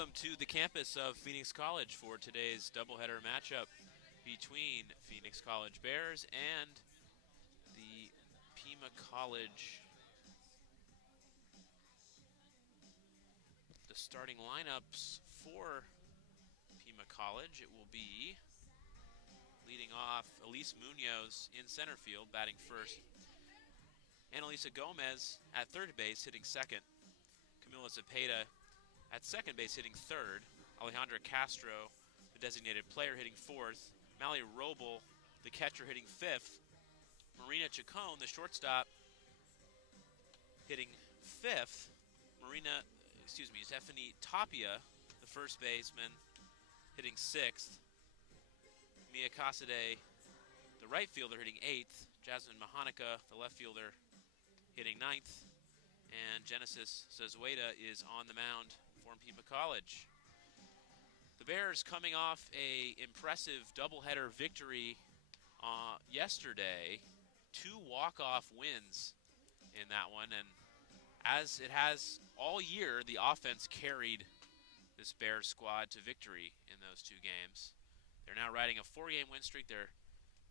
welcome to the campus of Phoenix College for today's doubleheader matchup between Phoenix College Bears and the Pima College. The starting lineups for Pima College, it will be leading off Elise Munoz in center field, batting first. Annalisa Gomez at third base, hitting second. Camila Zepeda at second base, hitting third. Alejandra Castro, the designated player, hitting fourth. Mally Roble, the catcher, hitting fifth. Marina Chacon, the shortstop, hitting fifth. Stephanie Tapia, the first baseman, hitting sixth. Mia Casade, the right fielder, hitting eighth. Jasmine Mahanika, the left fielder, hitting ninth. And Genesis Zazueta is on the mound for Pima College. The Bears coming off a impressive doubleheader victory yesterday. 2 walk-off wins in that one, and as it has all year, the offense carried this Bears squad to victory in those 2 games. They're now riding a 4-game win streak. They're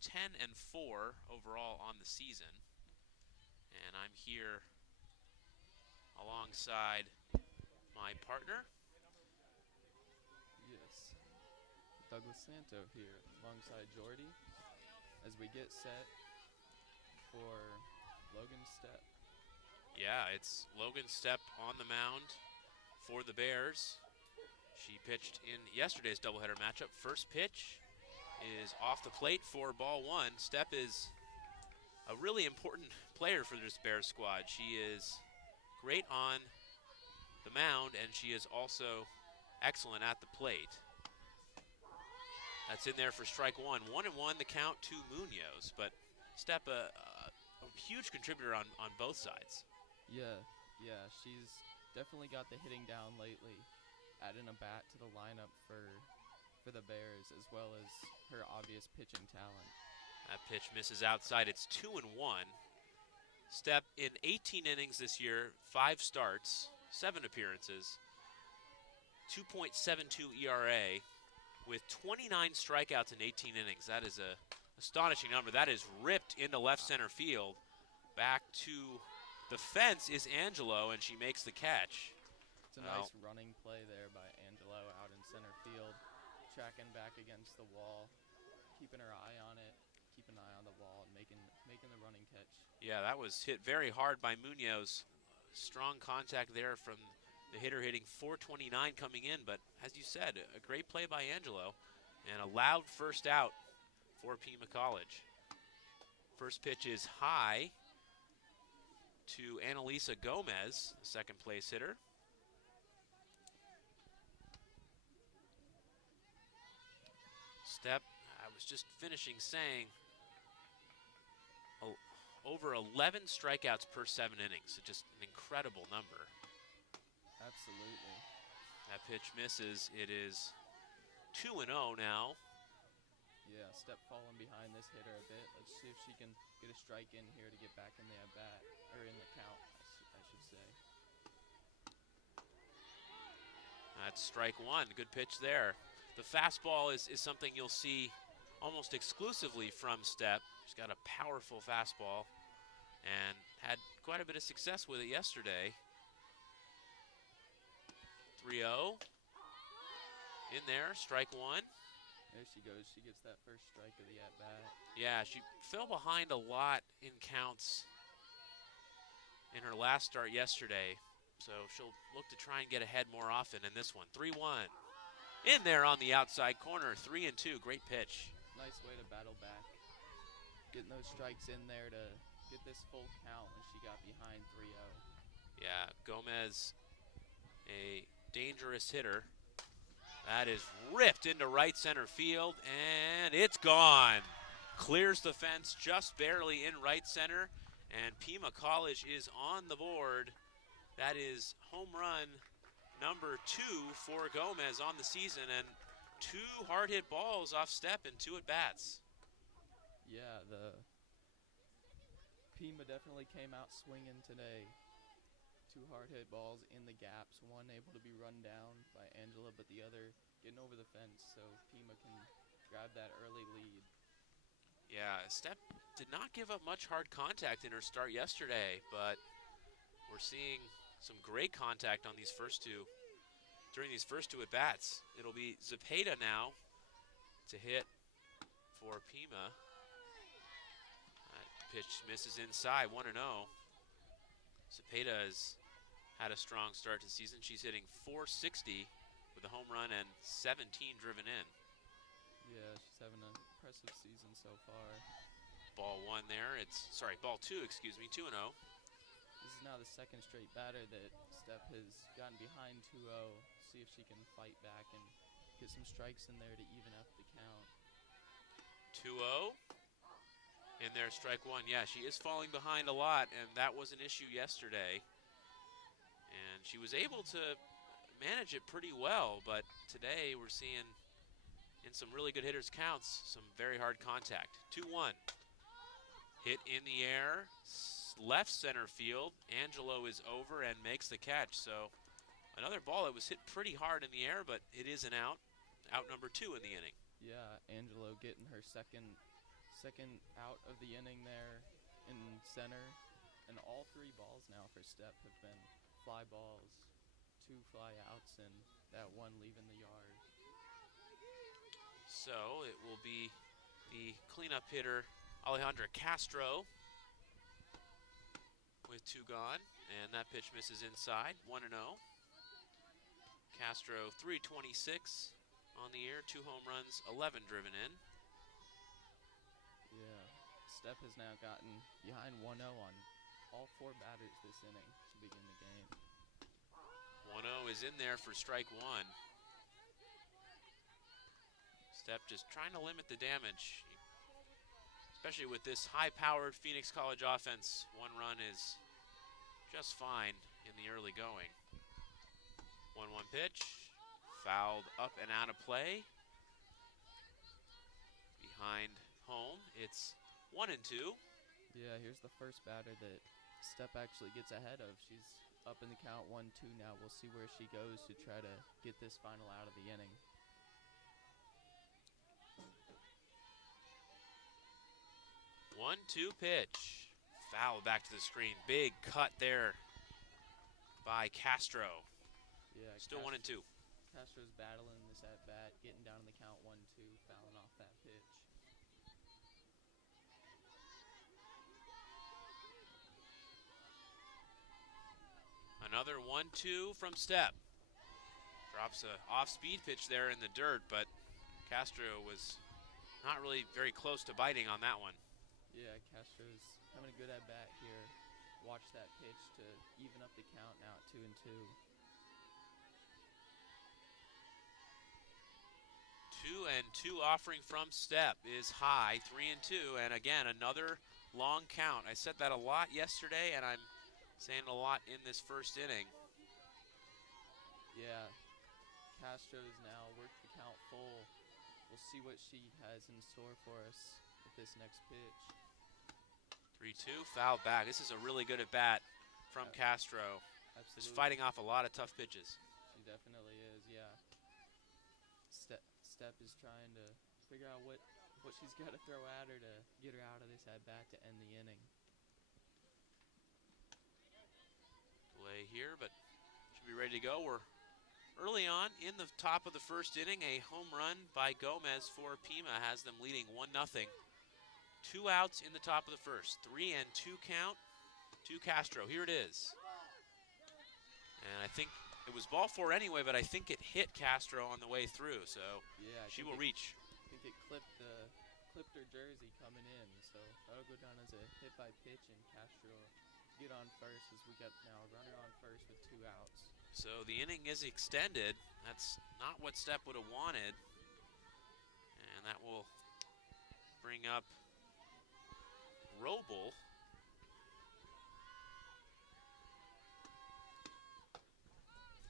10-4 overall on the season. And I'm here alongside my partner. Yes, Douglas Santo here alongside Jordy as we get set for Logan Stepp. Yeah, it's Logan Stepp on the mound for the Bears. She pitched in yesterday's doubleheader matchup. First pitch is off the plate for ball 1. Stepp is a really important player for this Bears squad. She is great on the mound, and she is also excellent at the plate. That's in there for strike 1. 1-1 the count to Munoz, but Stepp a huge contributor on both sides. Yeah, she's definitely got the hitting down lately, adding a bat to the lineup for the Bears, as well as her obvious pitching talent. That pitch misses outside. It's 2-1. Stepp in 18 innings this year, 5 starts, 7 appearances, 2.72 ERA with 29 strikeouts in 18 innings. That is a astonishing number. That is ripped into left center field. Back to the fence is Angelo, and she makes the catch. It's a nice running play there by Angelo out in center field, tracking back against the wall, keeping her eye on it, keeping an eye on the ball, and making the running catch. Yeah, that was hit very hard by Munoz. Strong contact there from the hitter, hitting 429 coming in, but as you said, a great play by Angelo, and a loud first out for Pima College. First pitch is high to Annalisa Gomez, the second place hitter. Stepp, I was just finishing saying, over 11 strikeouts per 7 innings. Just an incredible number. Absolutely. That pitch misses. It is 2-0 now. Yeah, Stepp falling behind this hitter a bit. Let's see if she can get a strike in here to get back in the at-bat, or in the count, I should say. That's strike 1. Good pitch there. The fastball is something you'll see almost exclusively from Stepp. She's got a powerful fastball and had quite a bit of success with it yesterday. 3-0. In there, strike 1. There she goes. She gets that first strike of the at-bat. Yeah, she fell behind a lot in counts in her last start yesterday, so she'll look to try and get ahead more often in this one. 3-1. In there on the outside corner, 3-2. Great pitch. Nice way to battle back. Getting those strikes in there to get this full count when she got behind 3-0. Yeah, Gomez, a dangerous hitter. That is ripped into right center field, and it's gone. Clears the fence just barely in right center, and Pima College is on the board. That is home run number 2 for Gomez on the season, and 2 hard-hit balls off Stepp and 2 at-bats. Yeah, the Pima definitely came out swinging today. 2 hard hard hit balls in the gaps. One able to be run down by Angela, but the other getting over the fence so Pima can grab that early lead. Yeah, Step did not give up much hard contact in her start yesterday, but we're seeing some great contact on these first two. During these first two at-bats, it'll be Zepeda now to hit for Pima. That pitch misses inside, 1-0. Zepeda has had a strong start to the season. She's hitting .460 with a home run and 17 driven in. Yeah, she's having an impressive season so far. Ball one there. Ball two, excuse me, 2-0. This is now the second straight batter that Step has gotten behind 2-0. See if she can fight back and get some strikes in there to even up the count. 2-0. In there, strike one. Yeah, she is falling behind a lot, and that was an issue yesterday. And she was able to manage it pretty well, but today we're seeing, in some really good hitters' counts, some very hard contact. 2-1. Hit in the air, left center field. Angelo is over and makes the catch. So another ball that was hit pretty hard in the air, but it is an out. Out number 2 in the inning. Yeah, Angelo getting her second out of the inning there in center. And all 3 balls now for Step have been fly balls, 2 fly outs, and that one leaving the yard. So it will be the cleanup hitter, Alejandra Castro, with 2 gone, and that pitch misses inside, 1-0. Castro, 326 on the year, 2 home runs, 11 driven in. Yeah, Step has now gotten behind 1-0 on all 4 batters this inning to begin the game. 1-0 is in there for strike one. Step just trying to limit the damage, especially with this high-powered Phoenix College offense. 1 run is just fine in the early going. 1-1 pitch, fouled up and out of play. Behind home, it's 1-2. Yeah, here's the first batter that Step actually gets ahead of. She's up in the count 1-2 now. We'll see where she goes to try to get this final out of the inning. 1-2 pitch. Foul back to the screen. Big cut there by Castro. Yeah, Still 1-2. Castro's battling this at bat, getting down in the count 1-2, fouling off that pitch. Another 1-2 from Step. Drops a off-speed pitch there in the dirt, but Castro was not really very close to biting on that one. Yeah, Castro's having a good at bat here. Watch that pitch to even up the count now at 2-2. 2-2 offering from Step is high, 3-2, and again another long count. I said that a lot yesterday, and I'm saying a lot in this first inning. Yeah, Castro's now worked the count full. We'll see what she has in store for us with this next pitch. 3-2, foul back. This is a really good at bat from Castro. Absolutely. Just fighting off a lot of tough pitches. She definitely is, yeah. Step is trying to figure out what she's got to throw at her to get her out of this at bat to end the inning. Delay here, but should be ready to go. We're early on in the top of the first inning. A home run by Gomez for Pima has them leading 1-0. 2 outs in the top of the first. 3-2 count to Castro. Here it is. And I think it was ball 4 anyway, but I think it hit Castro on the way through, so yeah, she will reach. I think it clipped her jersey coming in, so that'll go down as a hit by pitch, and Castro get on first as we got now a runner on first with 2 outs. So the inning is extended. That's not what Step would have wanted. And that will bring up Roble.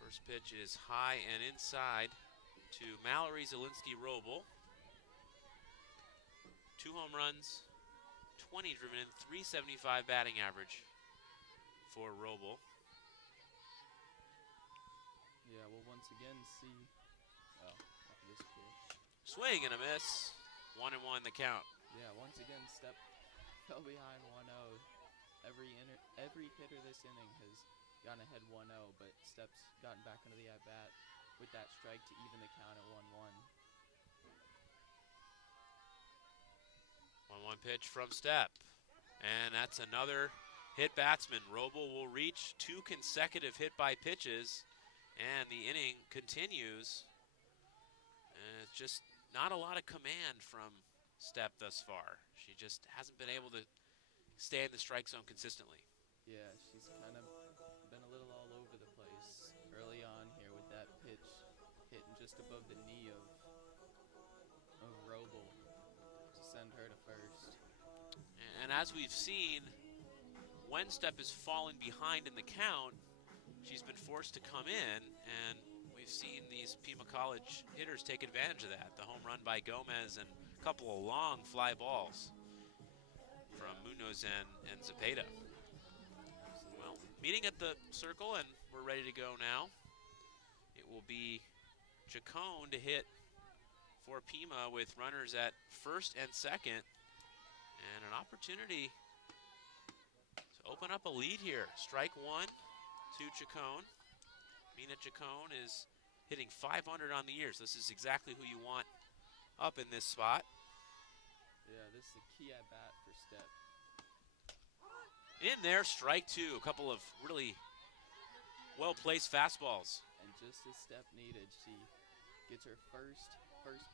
First pitch is high and inside to Mallory Zielinski-Roble. 2 home runs, 20 driven in, .375 batting average for Roble. once again see, well, after this pitch. Swing and a miss. 1-1 the count. Yeah, once again, Step fell behind 1-0. Every hitter this inning has gotten ahead 1-0, but Step's gotten back into the at-bat with that strike to even the count at 1-1. 1-1 pitch from Step. And that's another hit batsman. Roble will reach 2 consecutive hit by pitches, and the inning continues. And it's just not a lot of command from Step thus far. She just hasn't been able to stay in the strike zone consistently. Yeah, she's kind of been a little all over the place early on here with that pitch hitting just above the knee of Roble to send her to first. And as we've seen, when Step is falling behind in the count, she's been forced to come in, and we've seen these Pima College hitters take advantage of that. The home run by Gomez and a couple of long fly balls from Munoz and Zepeda. Well, meeting at the circle, and we're ready to go now. It will be Chacon to hit for Pima with runners at first and second, and an opportunity to open up a lead here. Strike one to Chacon. Mina Chacon is hitting .500 on the year, so this is exactly who you want up in this spot. Yeah, this is a key at bat for Step. In there, strike two. A couple of really well-placed fastballs. And just as Step needed, she gets her first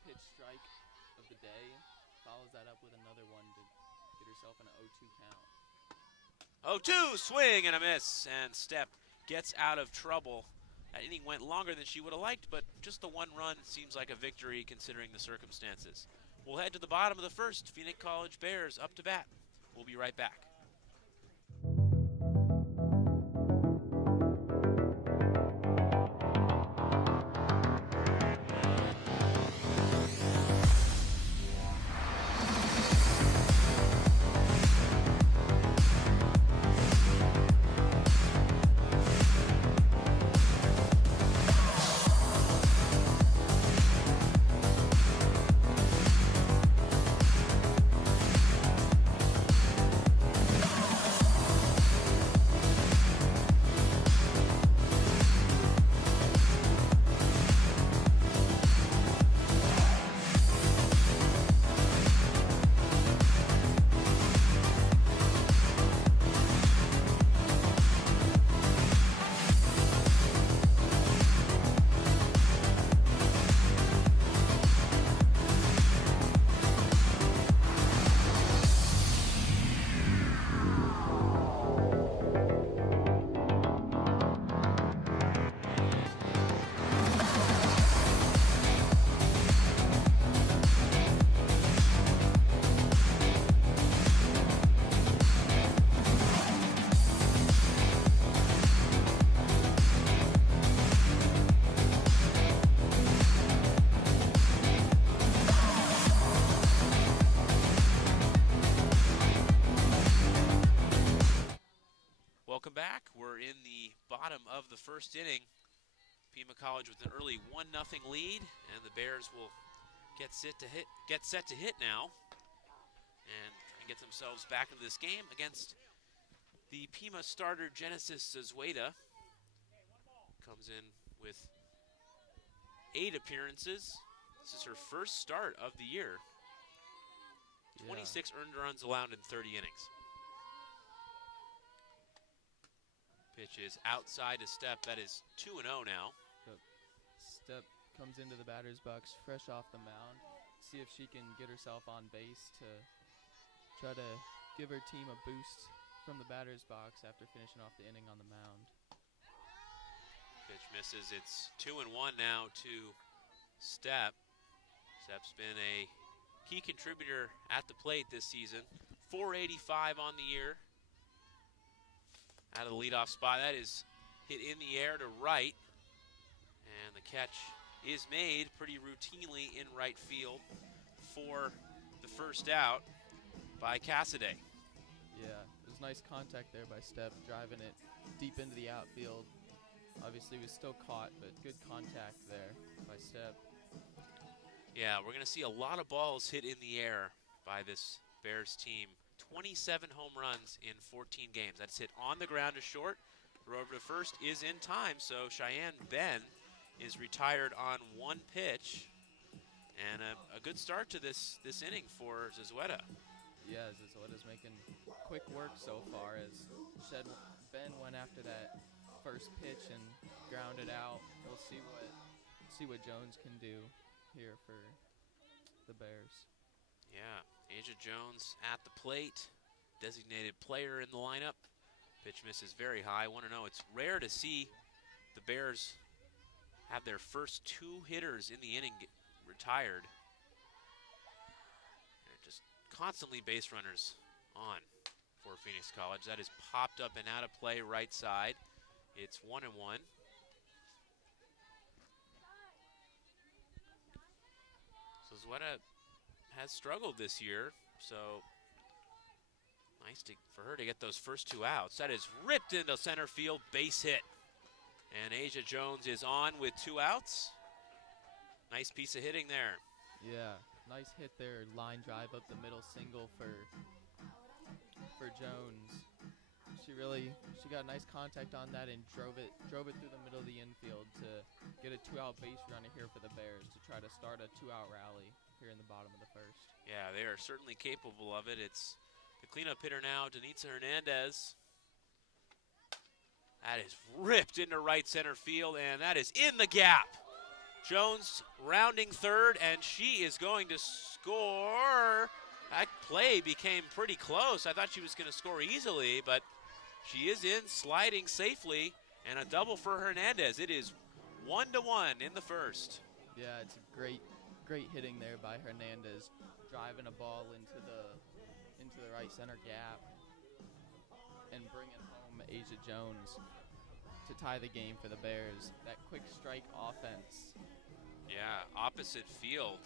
pitch strike of the day, follows that up with another one to get herself an 0-2 count. 0-2, swing and a miss, and Step gets out of trouble. That inning went longer than she would have liked, but just the one run seems like a victory considering the circumstances. We'll head to the bottom of the first. Phoenix College Bears up to bat. We'll be right back. Back. We're in the bottom of the first inning. Pima College with an early 1-0 lead, and the Bears will get set to hit now and try and get themselves back into this game against the Pima starter Genesis Zazueta. Comes in with 8 appearances. This is her first start of the year. 26 earned runs allowed in 30 innings. Pitch is outside a Step. That is 2-0 now. Step comes into the batter's box fresh off the mound. See if she can get herself on base to try to give her team a boost from the batter's box after finishing off the inning on the mound. Pitch misses. It's 2-1 now to Step. Step's been a key contributor at the plate this season. .485 on the year. Out of the leadoff spot, that is hit in the air to right. And the catch is made pretty routinely in right field for the first out by Cassidy. Yeah, it was nice contact there by Step, driving it deep into the outfield. Obviously was still caught, but good contact there by Step. Yeah, we're going to see a lot of balls hit in the air by this Bears team. 27 home runs in 14 games. That's hit on the ground to short. Throw over to first is in time, so Cheyenne Ben is retired on one pitch. And a good start to this inning for Zazueta. Yeah, Zazueta's making quick work so far as Ben went after that first pitch and grounded out. We'll see what Jones can do here for the Bears. Yeah, Asia Jones at the plate, designated player in the lineup. Pitch misses very high, 1-0. It's rare to see the Bears have their first two hitters in the inning retired. They're just constantly base runners on for Phoenix College. That is popped up and out of play right side. It's 1-1. So Zazueta has struggled this year, so nice for her to get those first two outs. That is ripped into center field, base hit. And Asia Jones is on with 2 outs. Nice piece of hitting there. Yeah, nice hit there. Line drive up the middle, single for Jones. She got nice contact on that and drove it through the middle of the infield to get a 2-out base runner here for the Bears to try to start a 2-out rally here in the bottom of the first. Yeah, they are certainly capable of it. It's the cleanup hitter now, Denitza Hernandez. That is ripped into right center field, and that is in the gap. Jones rounding third, and she is going to score. That play became pretty close. I thought she was going to score easily, but she is in, sliding safely, and a double for Hernandez. It is 1-1 in the first. Yeah, it's a great hitting there by Hernandez, driving a ball into the right center gap and bringing home Asia Jones to tie the game for the Bears. That quick strike offense. Yeah, opposite field.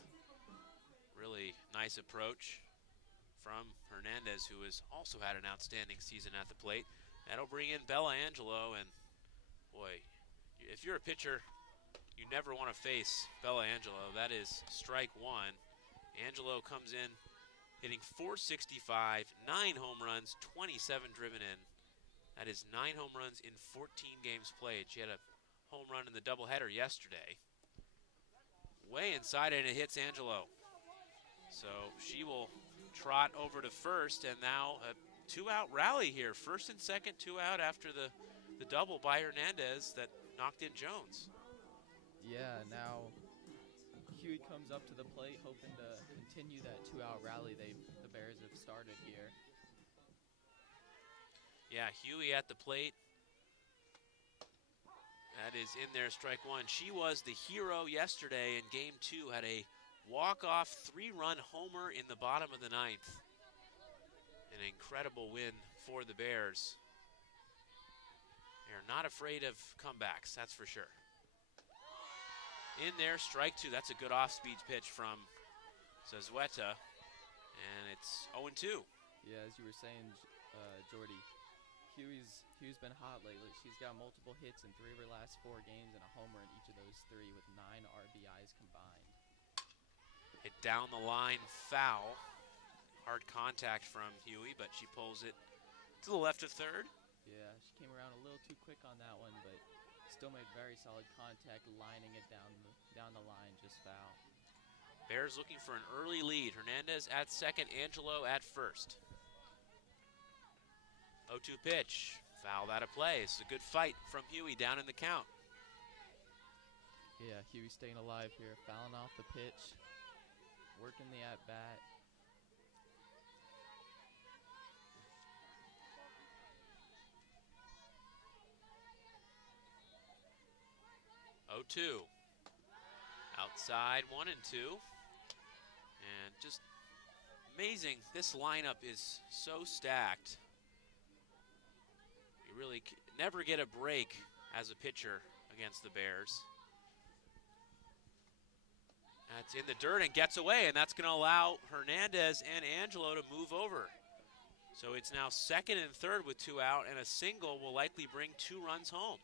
Really nice approach from Hernandez, who has also had an outstanding season at the plate. That'll bring in Bella Angelo, and boy, if you're a pitcher, you never want to face Bella Angelo. That is strike one. Angelo comes in hitting .465, 9 home runs, 27 driven in. That is 9 home runs in 14 games played. She had a home run in the doubleheader yesterday. Way inside, and it hits Angelo. So she will trot over to first, and now a 2-out rally here. First and second, 2 out after the double by Hernandez that knocked in Jones. Yeah, now Huey comes up to the plate hoping to continue that 2-out rally the Bears have started here. Yeah, Huey at the plate. That is in there, strike one. She was the hero yesterday in game 2, had a walk-off 3-run homer in the bottom of the 9th. An incredible win for the Bears. They're not afraid of comebacks, that's for sure. In there, strike 2. That's a good off-speed pitch from Zazueta, and it's 0-2. Yeah, as you were saying, Jordy, Huey's been hot lately. She's got multiple hits in 3 of her last 4 games and a homer in each of those 3 with 9 RBIs combined. Hit down the line, foul. Hard contact from Huey, but she pulls it to the left of third. Yeah, she came around a little too quick on that one, but still made very solid contact, lining it down the line, just foul. Bears looking for an early lead. Hernandez at second, Angelo at first. 0-2 pitch, fouled out of play. It's a good fight from Huey down in the count. Yeah, Huey staying alive here, fouling off the pitch, working the at-bat. .0-2. Outside 1-2. And just amazing. This lineup is so stacked. You really never get a break as a pitcher against the Bears. That's in the dirt and gets away, and that's going to allow Hernandez and Angelo to move over. So it's now second and third with 2 out, and a single will likely bring 2 runs home.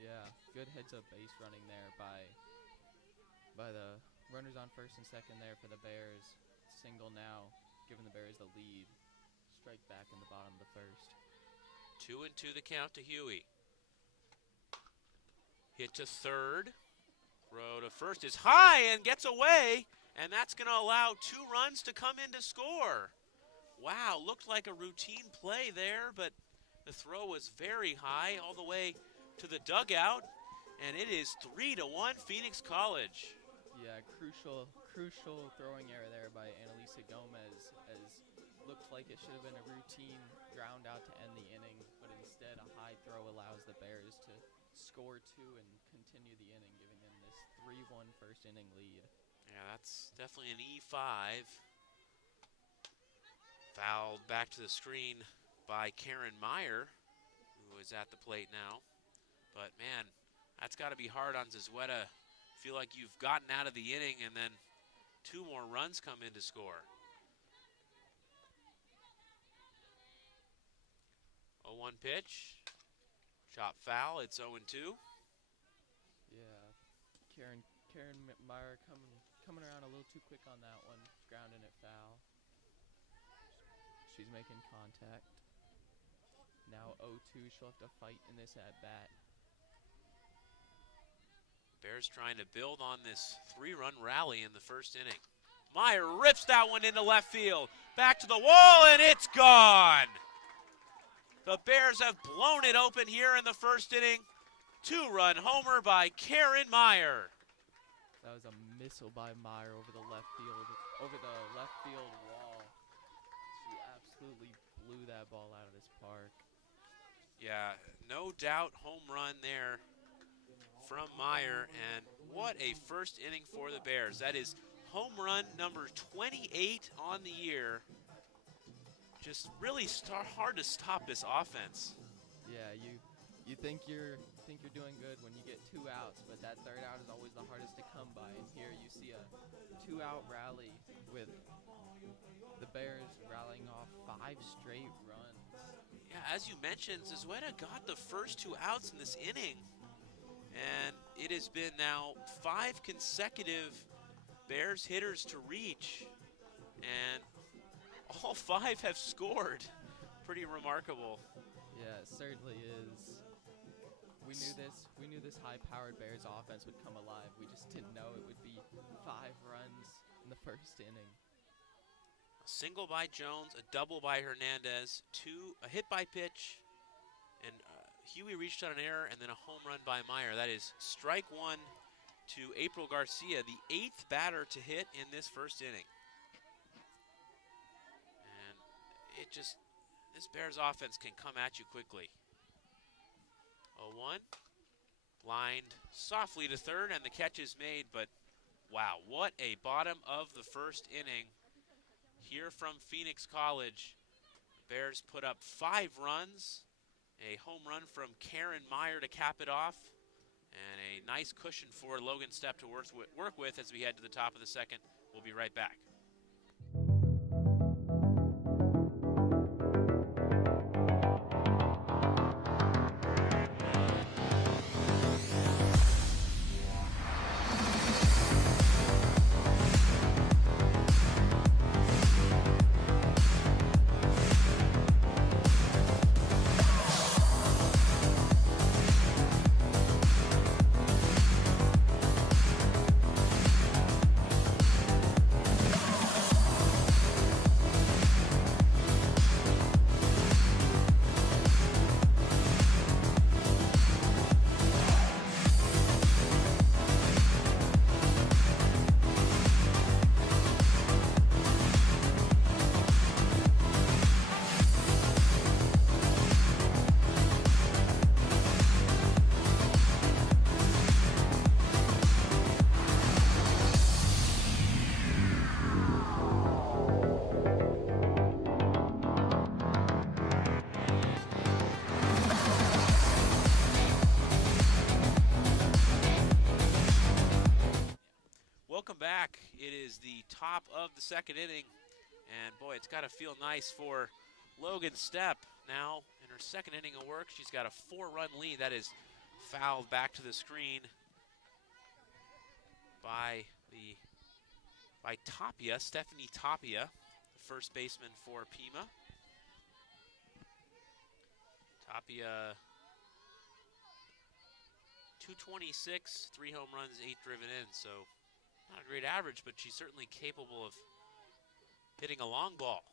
Yeah, good heads-up base running there by the runners on first and second there for the Bears. Single now, giving the Bears the lead. Strike back in the bottom of the first. 2-2 the count to Huey. Hit to third. Throw to first is high and gets away, and that's going to allow 2 runs to come in to score. Wow, looked like a routine play there, but the throw was very high all the way to the dugout, and it is 3-1 Phoenix College. Yeah, crucial throwing error there by Annalisa Gomez, as looked like it should have been a routine ground out to end the inning, but instead a high throw allows the Bears to score 2 and continue the inning, giving them this 3-1 first inning lead. Yeah, that's definitely an E5. Fouled back to the screen by Karen Meyer, who is at the plate now. But man, that's got to be hard on Zazueta. Feel like you've gotten out of the inning and then 2 more runs come in to score. 0-1 pitch. Chop foul. It's 0-2. Yeah, Karen Meyer coming around a little too quick on that one, grounding it foul. She's making contact. Now 0-2, she'll have to fight in this at bat. Bears trying to build on this 3-run rally in the first inning. Meyer rips that one into left field. Back to the wall, and it's gone. The Bears have blown it open here in the first inning. 2-run homer by Karen Meyer. That was a missile by Meyer over the left field wall. She absolutely blew that ball out of this park. Yeah, no doubt home run there from Meyer, and what a first inning for the Bears. That is home run number 28 on the year. Just really hard to stop this offense. Yeah, you think you're doing good when you get 2 outs, but that third out is always the hardest to come by. And here you see a 2-out rally with the Bears rallying off 5 straight runs. Yeah, as you mentioned, Zazueta got the first 2 outs in this inning. And it has been now 5 consecutive Bears hitters to reach. And all 5 have scored. Pretty remarkable. Yeah, it certainly is. We knew this high-powered Bears offense would come alive. We just didn't know it would be 5 runs in the first inning. A single by Jones, a double by Hernandez, a hit by pitch, and Huey reached on an error, and then a home run by Meyer. That is strike 1 to April Garcia, the 8th batter to hit in this first inning. And this Bears offense can come at you quickly. 0-1, lined softly to third, and the catch is made, but wow, what a bottom of the first inning here from Phoenix College. The Bears put up 5 runs, a home run from Karen Meyer to cap it off, and a nice cushion for Logan Stepp to work with as we head to the top of the second. We'll be right back. Back. It is the top of the second inning, and boy, it's got to feel nice for Logan Stepp. Now, in her second inning of work, she's got a 4-run lead. That is fouled back to the screen by Tapia, Stephanie Tapia, the first baseman for Pima. Tapia, 226, 3 home runs, 8 driven in, so not a great average, but she's certainly capable of hitting a long ball.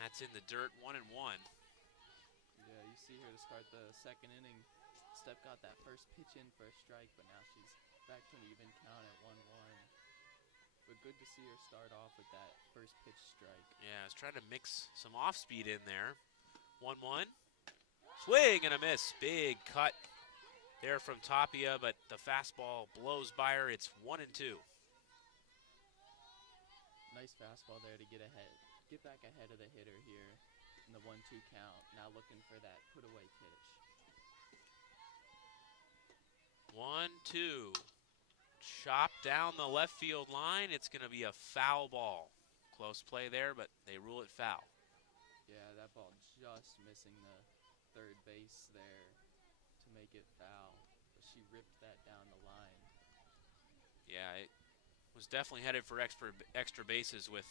That's in the dirt, 1-1. Yeah, you see here to start the second inning, Steph got that first pitch in for a strike, but now she's back to an even count at 1-1. But good to see her start off with that first pitch strike. Yeah, I was trying to mix some off-speed in there. 1-1. Swing and a miss. Big cut there from Tapia, but the fastball blows by her. It's 1-2. Nice fastball there to get back ahead of the hitter here in the 1-2 count. Now looking for that put-away pitch. 1-2. Chop down the left field line. It's going to be a foul ball. Close play there, but they rule it foul. Yeah, that ball just missing the third base there to make it foul. But she ripped that down the line. Yeah, it was definitely headed for extra bases with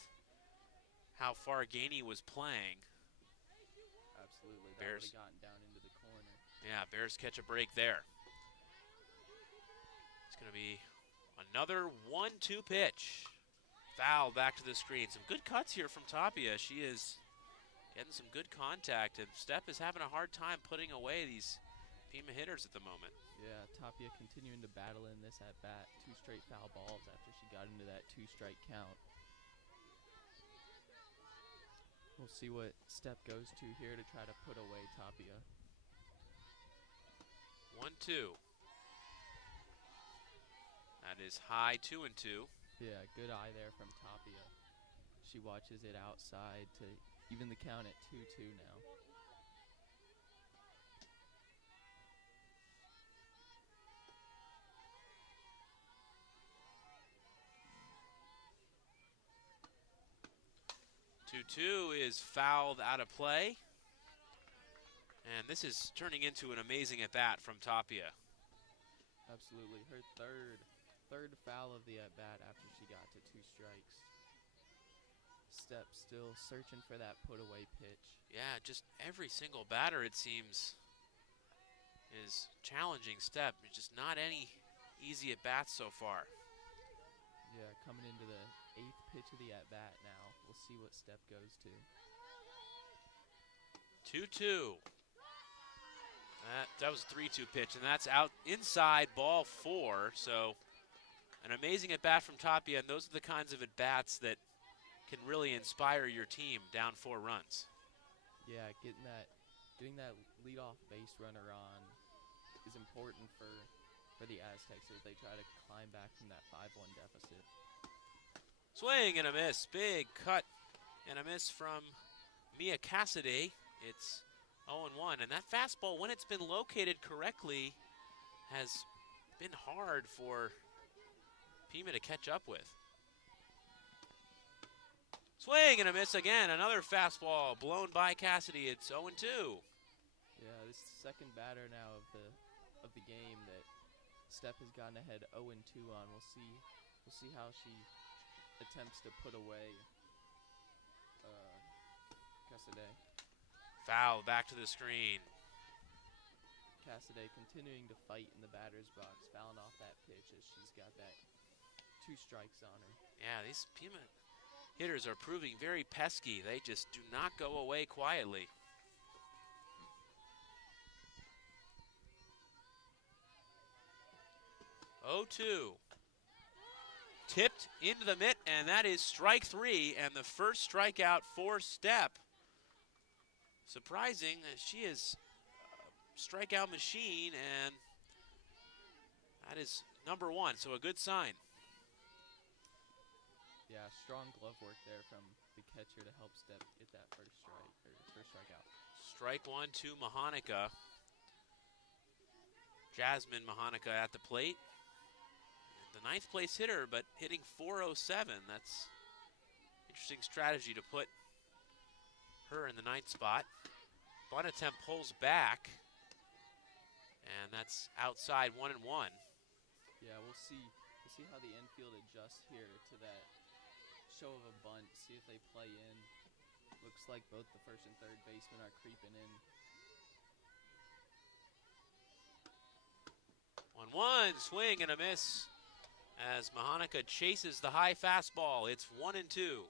how far Gainey was playing. Absolutely. That Bears. would have gotten down into the corner. Yeah, Bears catch a break there. It's going to be another 1-2 pitch. Foul back to the screen. Some good cuts here from Tapia. She is getting some good contact, and Stepp is having a hard time putting away these Pima hitters at the moment. Yeah, Tapia continuing to battle in this at-bat. 2 straight foul balls after she got into that 2-strike count. We'll see what Stepp goes to here to try to put away Tapia. 1-2. That is high, 2-2. Yeah, good eye there from Tapia. She watches it outside to even the count at 2-2 now. Two is fouled out of play. And this is turning into an amazing at-bat from Tapia. Absolutely. Her third foul of the at-bat after she got to 2 strikes. Stepp still searching for that put-away pitch. Yeah, just every single batter, it seems, is challenging Stepp. It's just not any easy at-bats so far. Yeah, coming into the 8th pitch of the at-bat now. We'll see what Stepp goes to. 2-2. That was a 3-2 pitch, and that's out inside, ball 4. So an amazing at-bat from Tapia, and those are the kinds of at-bats that can really inspire your team down 4 runs. Yeah, getting that leadoff base runner on is important for the Aztecs as they try to climb back from that 5-1 deficit. Swing and a miss. Big cut and a miss from Mia Cassidy. It's 0-1, and that fastball, when it's been located correctly, has been hard for Pima to catch up with. Swing and a miss again. Another fastball blown by Cassidy. It's 0-2. Yeah, this is the second batter now of the game that Stepp has gotten ahead 0-2 on. We'll see how she attempts to put away Cassidy. Foul back to the screen. Cassidy continuing to fight in the batter's box, fouling off that pitch as she's got that 2 strikes on her. Yeah, these Pima hitters are proving very pesky. They just do not go away quietly. Oh, 2. Tipped into the mitt, and that is strike 3, and the first strikeout for Stepp. Surprising that she is a strikeout machine, and that is number 1, so a good sign. Yeah, strong glove work there from the catcher to help Stepp get that first strikeout. Strike 1 to Mahonica. Jasmine Mahonica at the plate. The 9th place hitter, but hitting .407. That's interesting strategy to put her in the 9th spot. Bunt attempt pulls back. And that's outside 1-1. Yeah, we'll see how the infield adjusts here to that show of a bunt. See if they play in. Looks like both the first and third basemen are creeping in. 1-1, swing and a miss as Mahonica chases the high fastball. It's 1-2.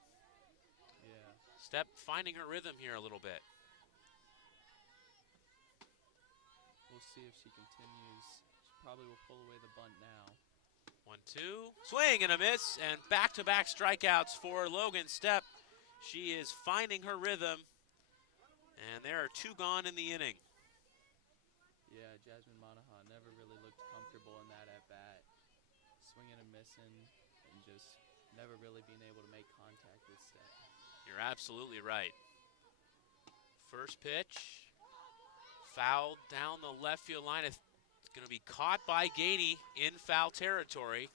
Yeah. Step finding her rhythm here a little bit. We'll see if she continues. She probably will pull away the bunt now. 1-2, swing and a miss, and back-to-back strikeouts for Logan Stepp. She is finding her rhythm, and there are 2 gone in the inning. Yeah, Jasmine Monahan never really looked comfortable in that at-bat. Swinging and missing, and just never really being able to make contact with Stepp. You're absolutely right. First pitch, fouled down the left field line. It's going to be caught by Gady in foul territory.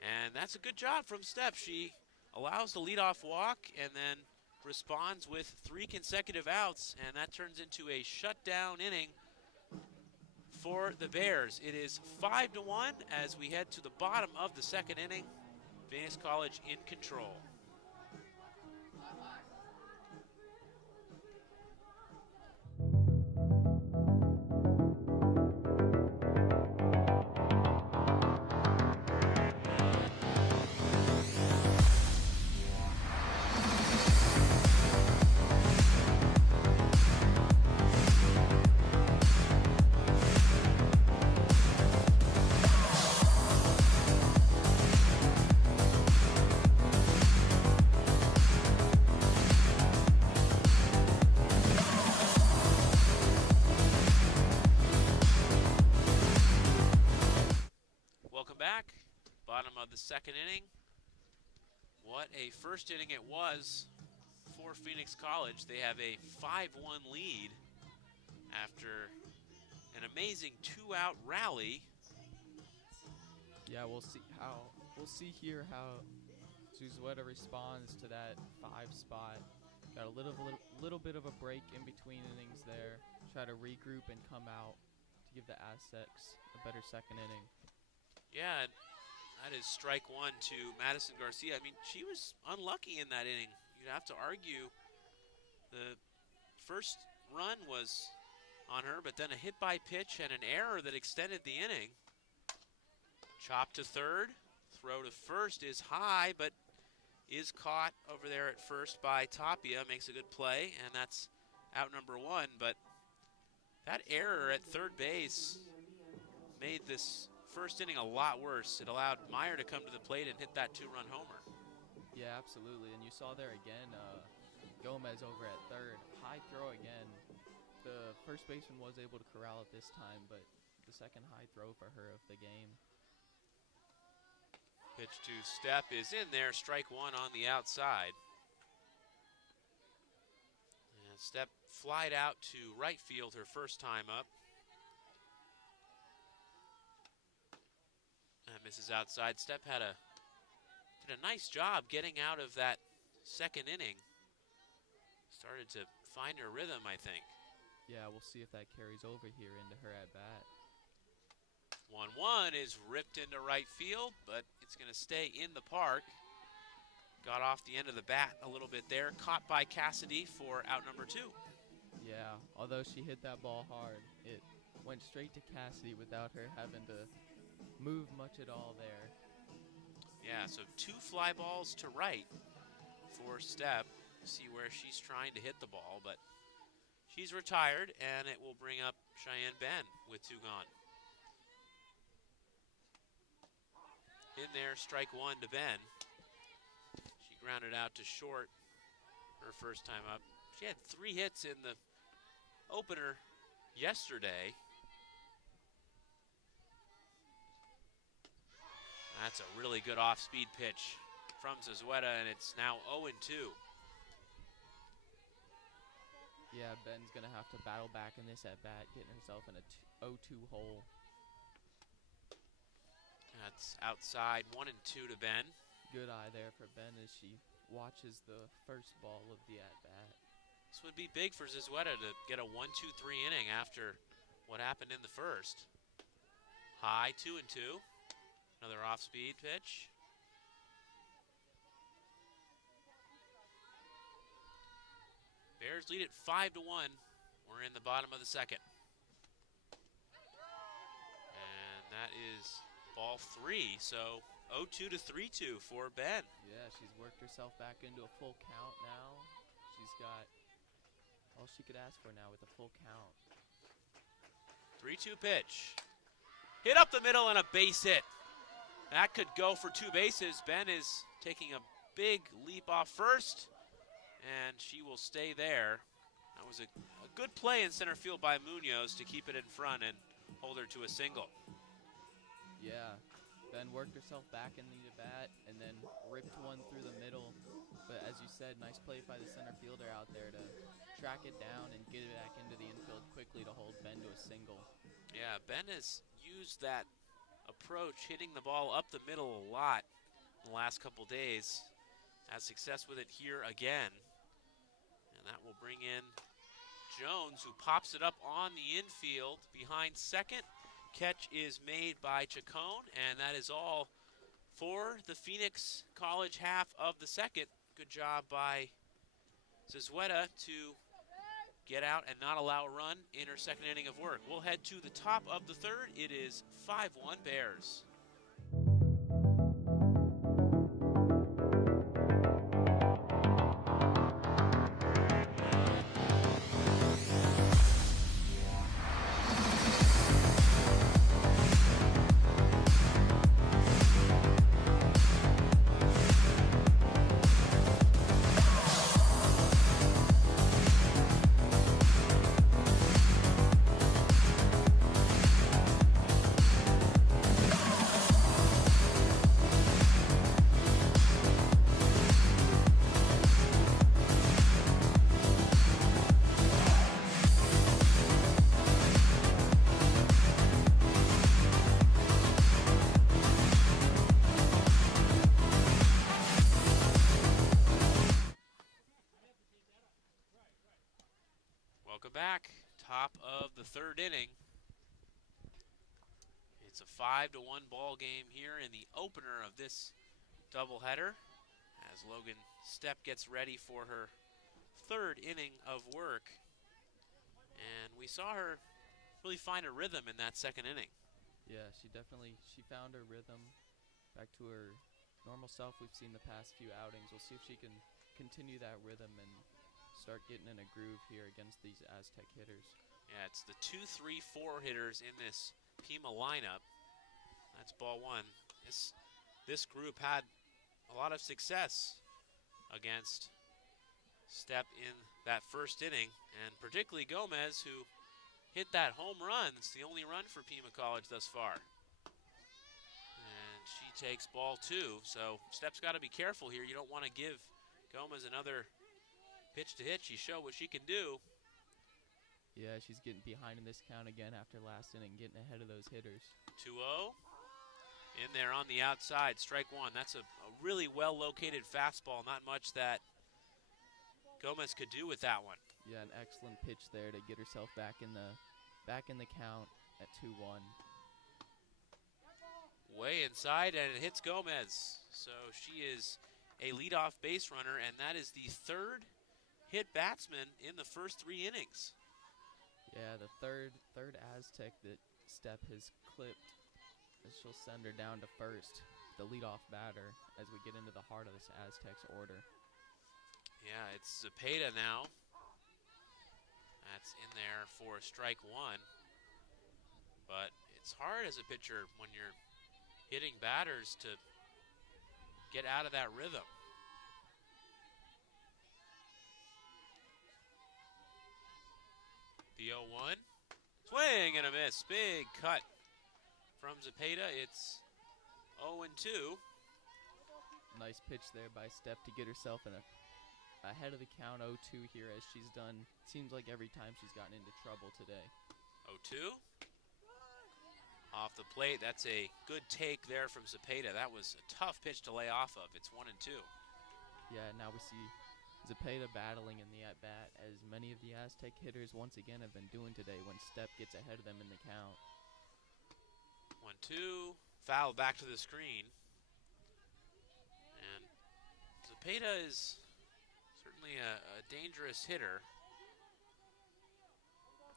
And that's a good job from Stepp. She allows the leadoff walk and then responds with 3 consecutive outs, and that turns into a shutdown inning for the Bears. It is 5-1 as we head to the bottom of the second inning. Venus College in control. Back, bottom of the second inning. What a first inning it was for Phoenix College. They have a 5-1 lead after an amazing 2-out rally. Yeah, we'll see here how Zuzueta responds to that 5 spot. Got a little bit of a break in between innings there. Try to regroup and come out to give the Aztecs a better second inning. Yeah, that is strike 1 to Madison Garcia. I mean, she was unlucky in that inning. You'd have to argue the first run was on her, but then a hit by pitch and an error that extended the inning. Chop to third, throw to first is high, but is caught over there at first by Tapia. Makes a good play, and that's out number 1. But that error at third base made this first inning a lot worse. It allowed Meyer to come to the plate and hit that 2-run homer. Yeah, absolutely. And you saw there again, Gomez over at third. High throw again. The first baseman was able to corral it this time, but the second high throw for her of the game. Pitch to Stepp is in there. Strike 1 on the outside. And Stepp flied out to right field her first time up. Misses outside. Stepp did a nice job getting out of that second inning. Started to find her rhythm, I think. Yeah, we'll see if that carries over here into her at-bat. 1-1 is ripped into right field, but it's going to stay in the park. Got off the end of the bat a little bit there. Caught by Cassidy for out number 2. Yeah, although she hit that ball hard, it went straight to Cassidy without her having to move much at all there. Yeah, so 2 fly balls to right for Stepp. See where she's trying to hit the ball, but she's retired, and it will bring up Cheyenne Ben with 2 gone. In there, strike 1 to Ben. She grounded out to short her first time up. She had 3 hits in the opener yesterday. That's a really good off-speed pitch from Zuzueta, and it's now 0-2. Yeah, Ben's going to have to battle back in this at-bat, getting herself in a 0-2 hole. That's outside, 1-2 to Ben. Good eye there for Ben as she watches the first ball of the at-bat. This would be big for Zuzueta to get a 1-2-3 inning after what happened in the first. High 2-2. Another off-speed pitch. Bears lead it 5-1. We're in the bottom of the second. And that is ball 3. So 0-2 to 3-2 for Ben. Yeah, she's worked herself back into a full count now. She's got all she could ask for now with a full count. 3-2 pitch. Hit up the middle and a base hit. That could go for 2 bases. Ben is taking a big leap off first, and she will stay there. That was a good play in center field by Munoz to keep it in front and hold her to a single. Yeah, Ben worked herself back in the bat and then ripped one through the middle. But as you said, nice play by the center fielder out there to track it down and get it back into the infield quickly to hold Ben to a single. Yeah, Ben has used that approach, hitting the ball up the middle a lot in the last couple days. Has success with it here again. And that will bring in Jones, who pops it up on the infield behind second. Catch is made by Chacon, and that is all for the Phoenix College half of the second. Good job by Zazueta to get out and not allow a run in her second inning of work. We'll head to the top of the third. It is 5-1 Bears. Welcome back. Top of the third inning. It's a 5-1 ball game here in the opener of this doubleheader as Logan Stepp gets ready for her third inning of work. And we saw her really find a rhythm in that second inning. Yeah, she found her rhythm back to her normal self we've seen the past few outings. We'll see if she can continue that rhythm and start getting in a groove here against these Aztec hitters. Yeah, it's the 2, 3, 4 hitters in this Pima lineup. That's ball 1. This group had a lot of success against Stepp in that first inning, and particularly Gomez, who hit that home run. It's the only run for Pima College thus far. And she takes ball 2, so Stepp's got to be careful here. You don't want to give Gomez another pitch to hit. She showed what she can do. Yeah, she's getting behind in this count again after last inning, getting ahead of those hitters. 2-0. In there on the outside, strike 1. That's a really well-located fastball. Not much that Gomez could do with that one. Yeah, an excellent pitch there to get herself back in the count at 2-1. Way inside, and it hits Gomez. So she is a leadoff base runner, and that is the third hit batsman in the first 3 innings. Yeah, the third Aztec that Stepp has clipped, as she'll send her down to first, the leadoff batter, as we get into the heart of this Aztecs order. Yeah, it's Zepeda now. That's in there for strike 1. But it's hard as a pitcher when you're hitting batters to get out of that rhythm. The 0-1. Swing and a miss. Big cut from Zepeda. It's 0-2. Nice pitch there by Stepp to get herself ahead of the count 0-2 here, as she's done, seems like every time she's gotten into trouble today. 0-2. Off the plate. That's a good take there from Zepeda. That was a tough pitch to lay off of. It's 1-2. Yeah, now we see Zapata battling in the at-bat, as many of the Aztec hitters once again have been doing today when Stepp gets ahead of them in the count. 1-2, foul back to the screen. And Zapata is certainly a dangerous hitter,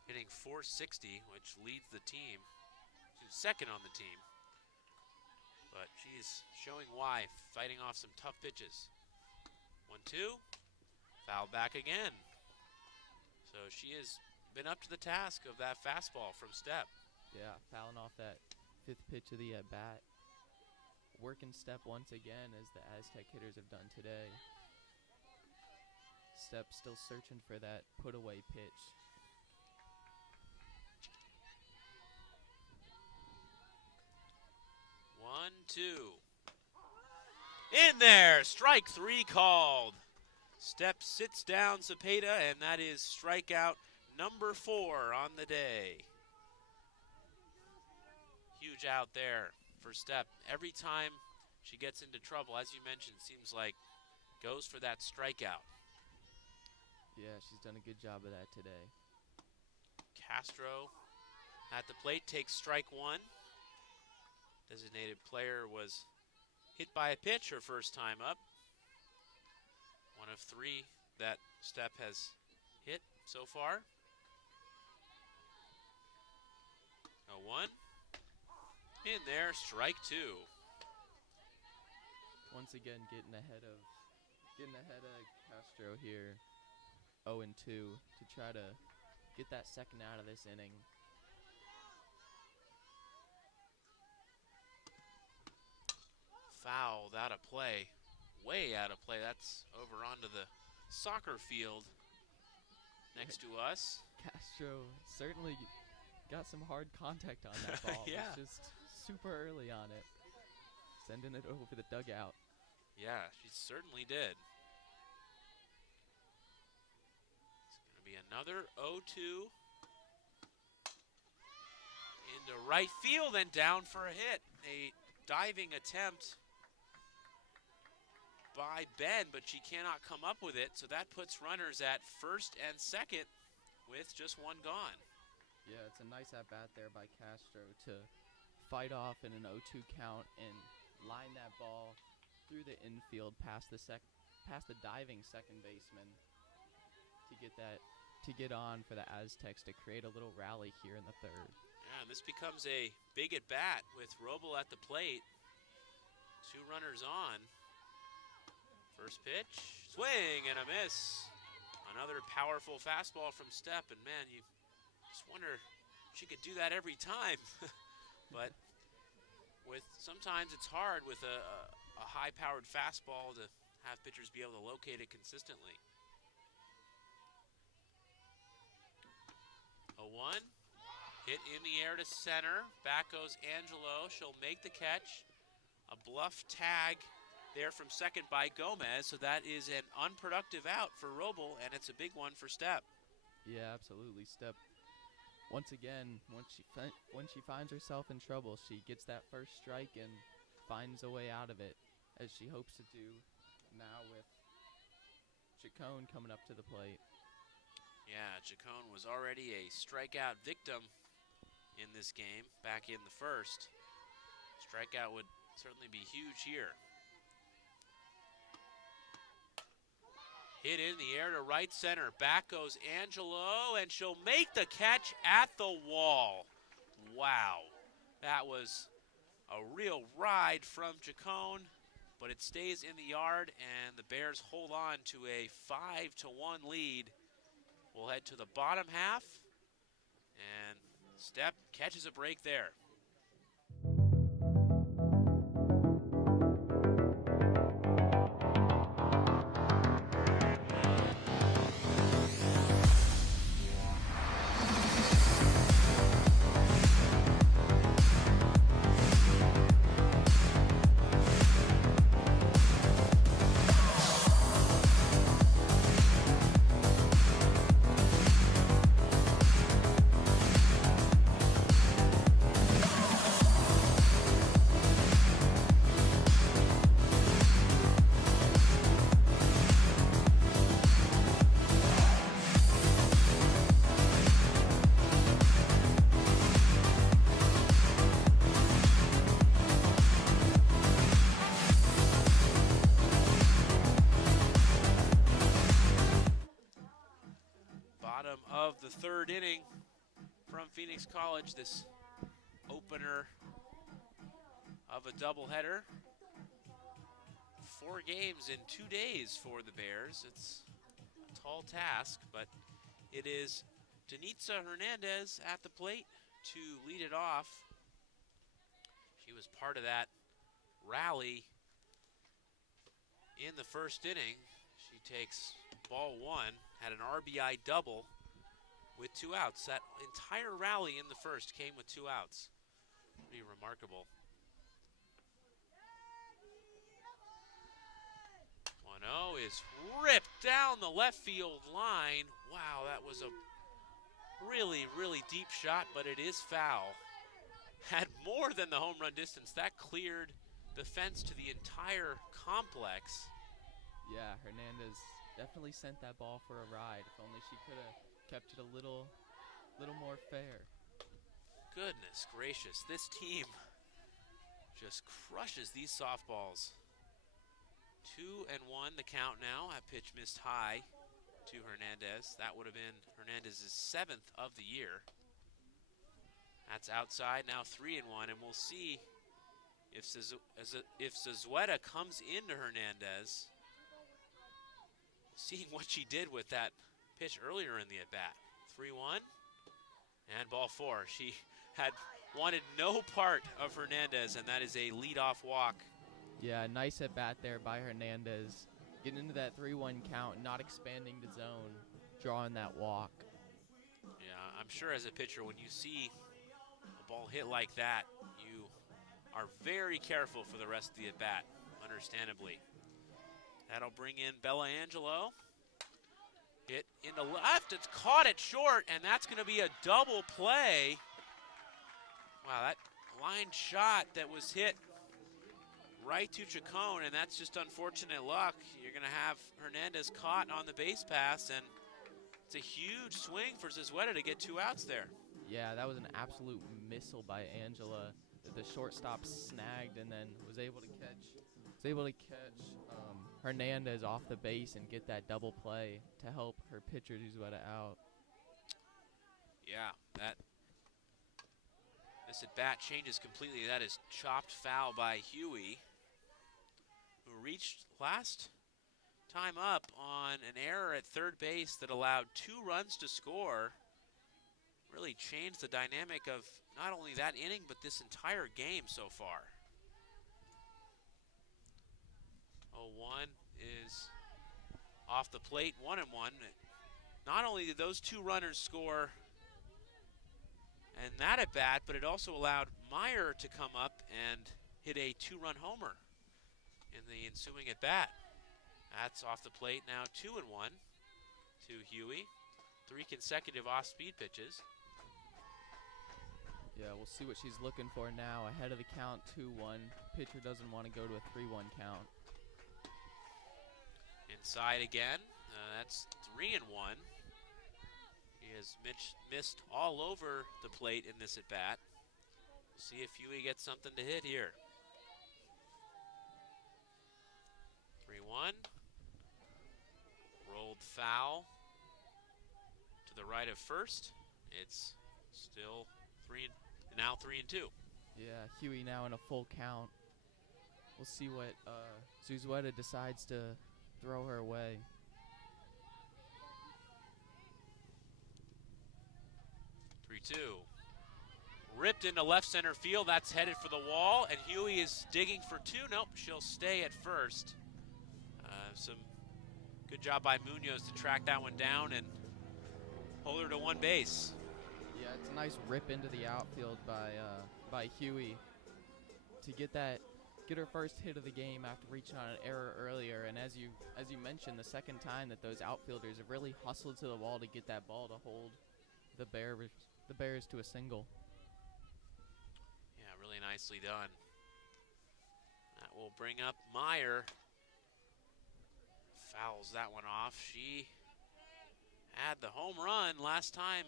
hitting .460, which leads the team. She's second on the team. But she's showing why, fighting off some tough pitches. 1-2, foul back again. So she has been up to the task of that fastball from Stepp. Yeah, fouling off that fifth pitch of the at-bat. Working Stepp once again, as the Aztec hitters have done today. Stepp still searching for that put-away pitch. 1-2. In there, strike 3 called. Stepp sits down Zapata, and that is strikeout number 4 on the day. Huge out there for Stepp. Every time she gets into trouble, as you mentioned, seems like goes for that strikeout. Yeah, she's done a good job of that today. Castro at the plate takes strike 1. Designated player was hit by a pitch her first time up. One of 3 that Stepp has hit so far. 0-1. In there, strike 2. Once again, getting ahead of Castro here. 0-2 to try to get that second out of this inning. Fouled out of play, way out of play. That's over onto the soccer field next to us. Castro certainly got some hard contact on that ball. Yeah. It was just super early on it, sending it over the dugout. Yeah, she certainly did. It's going to be another 0-2 into right field and down for a hit. A diving attempt by Ben, but she cannot come up with it, so that puts runners at first and second with just 1 gone. Yeah, it's a nice at-bat there by Castro to fight off in an 0-2 count and line that ball through the infield past the diving second baseman to get on for the Aztecs to create a little rally here in the third. Yeah, and this becomes a big at-bat with Roble at the plate. 2 runners on. First pitch, swing and a miss. Another powerful fastball from Stepp, and man, you just wonder if she could do that every time. But sometimes it's hard with a high-powered fastball to have pitchers be able to locate it consistently. 0-1, hit in the air to center. Back goes Angelo. She'll make the catch. A bluff tag there from second by Gomez, so that is an unproductive out for Roble, and it's a big one for Stepp. Yeah, absolutely. Stepp, once again, when she finds herself in trouble, she gets that first strike and finds a way out of it, as she hopes to do now with Chacon coming up to the plate. Yeah, Chacon was already a strikeout victim in this game back in the first. Strikeout would certainly be huge here. Hit in the air to right center. Back goes Angelo, and she'll make the catch at the wall. Wow. That was a real ride from Chacon, but it stays in the yard, and the Bears hold on to a 5-1 lead. We'll head to the bottom half, and Stepp catches a break there. Phoenix College, this opener of a doubleheader. 4 games in 2 days for the Bears. It's a tall task, but it is Denitza Hernandez at the plate to lead it off. She was part of that rally in the first inning. She takes ball 1, had an RBI double with 2 outs. That entire rally in the first came with 2 outs. Pretty remarkable. 1-0 is ripped down the left field line. Wow, that was a really, really deep shot, but it is foul. Had more than the home run distance. That cleared the fence to the entire complex. Yeah, Hernandez definitely sent that ball for a ride. If only she could have kept it a little more fair. Goodness gracious, this team just crushes these softballs. 2-1 the count now. That pitch missed high to Hernandez. That would have been Hernandez's 7th of the year. That's outside, now 3-1, and we'll see if Zazueta comes into Hernandez. Seeing what she did with that pitch earlier in the at-bat. 3-1, and ball 4. She had wanted no part of Hernandez, and that is a leadoff walk. Yeah, nice at-bat there by Hernandez. Getting into that 3-1 count, not expanding the zone, drawing that walk. Yeah, I'm sure as a pitcher, when you see a ball hit like that, you are very careful for the rest of the at-bat, understandably. That'll bring in Bella Angelo. Hit in the left, it's caught it short, and that's going to be a double play. Wow, that line shot that was hit right to Chacon, and that's just unfortunate luck. You're going to have Hernandez caught on the base pass, and it's a huge swing for Zazueta to get 2 outs there. Yeah, that was an absolute missile by Angela that the shortstop snagged and then was able to catch Hernandez off the base and get that double play to help her pitcher Zazueta out. Yeah, this at-bat changes completely. That is chopped foul by Huey, who reached last time up on an error at third base that allowed 2 runs to score. Really changed the dynamic of not only that inning, but this entire game so far. 0-1 is off the plate, 1-1. Not only did those 2 runners score and that at bat, but it also allowed Meyer to come up and hit a 2-run homer in the ensuing at bat. That's off the plate now, 2-1 to Huey. 3 consecutive off-speed pitches. Yeah, we'll see what she's looking for now. Ahead of the count, 2-1. Pitcher doesn't want to go to a 3-1 count. Inside again. That's 3-1. He has missed all over the plate in this at-bat. See if Huey gets something to hit here. 3-1. Rolled foul to the right of first. It's still now 3-2. Yeah, Huey now in a full count. We'll see what Zazueta decides to throw her way. 3-2. Ripped into left center field. That's headed for the wall, and Huey is digging for 2. Nope, she'll stay at first. Some good job by Munoz to track that one down and hold her to 1 base. Yeah, it's a nice rip into the outfield by Huey to get her first hit of the game after reaching on an error earlier. And as you mentioned, the second time that those outfielders have really hustled to the wall to get that ball to hold the Bears to a single. Yeah, really nicely done. That will bring up Meyer. Fouls that one off. She had the home run last time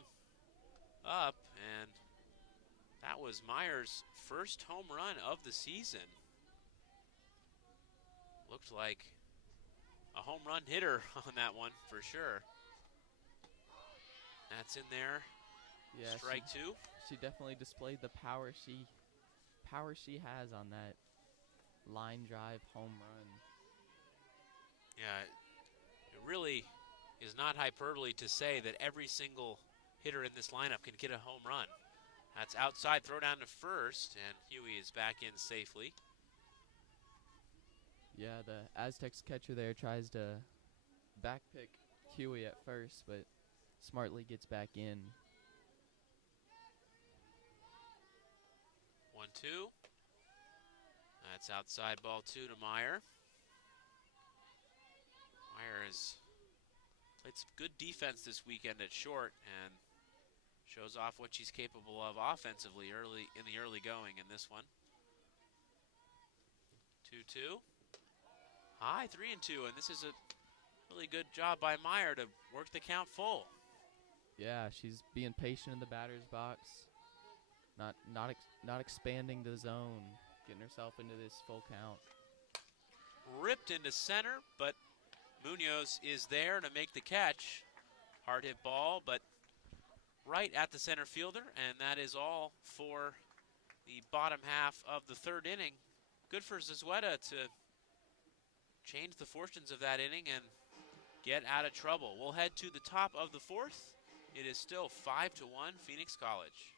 up, and that was Meyer's first home run of the season. Looked like a home run hitter on that one for sure. That's in there. Yeah, Strike two. she definitely displayed the power she has on that line drive home run. Yeah, it really is not hyperbole to say that every single hitter in this lineup can get a home run. That's outside, throw down to first, and Huey is back in safely. Yeah, the Aztecs catcher there tries to backpick Huey at first, but smartly gets back in. 1-2. That's outside, ball two to Meyer. Meyer has played some good defense this weekend at short and shows off what she's capable of offensively early in the early going in this one. 2-2. High, 3-2, and this is a really good job by Meyer to work the count full. Yeah, she's being patient in the batter's box, not expanding the zone, getting herself into this full count. Ripped into center, but Munoz is there to make the catch. Hard hit ball, but right at the center fielder, and that is all for the bottom half of the third inning. Good for Zazueta to change the fortunes of that inning and get out of trouble. We'll head to the top of the fourth. It is still 5-1 Phoenix College.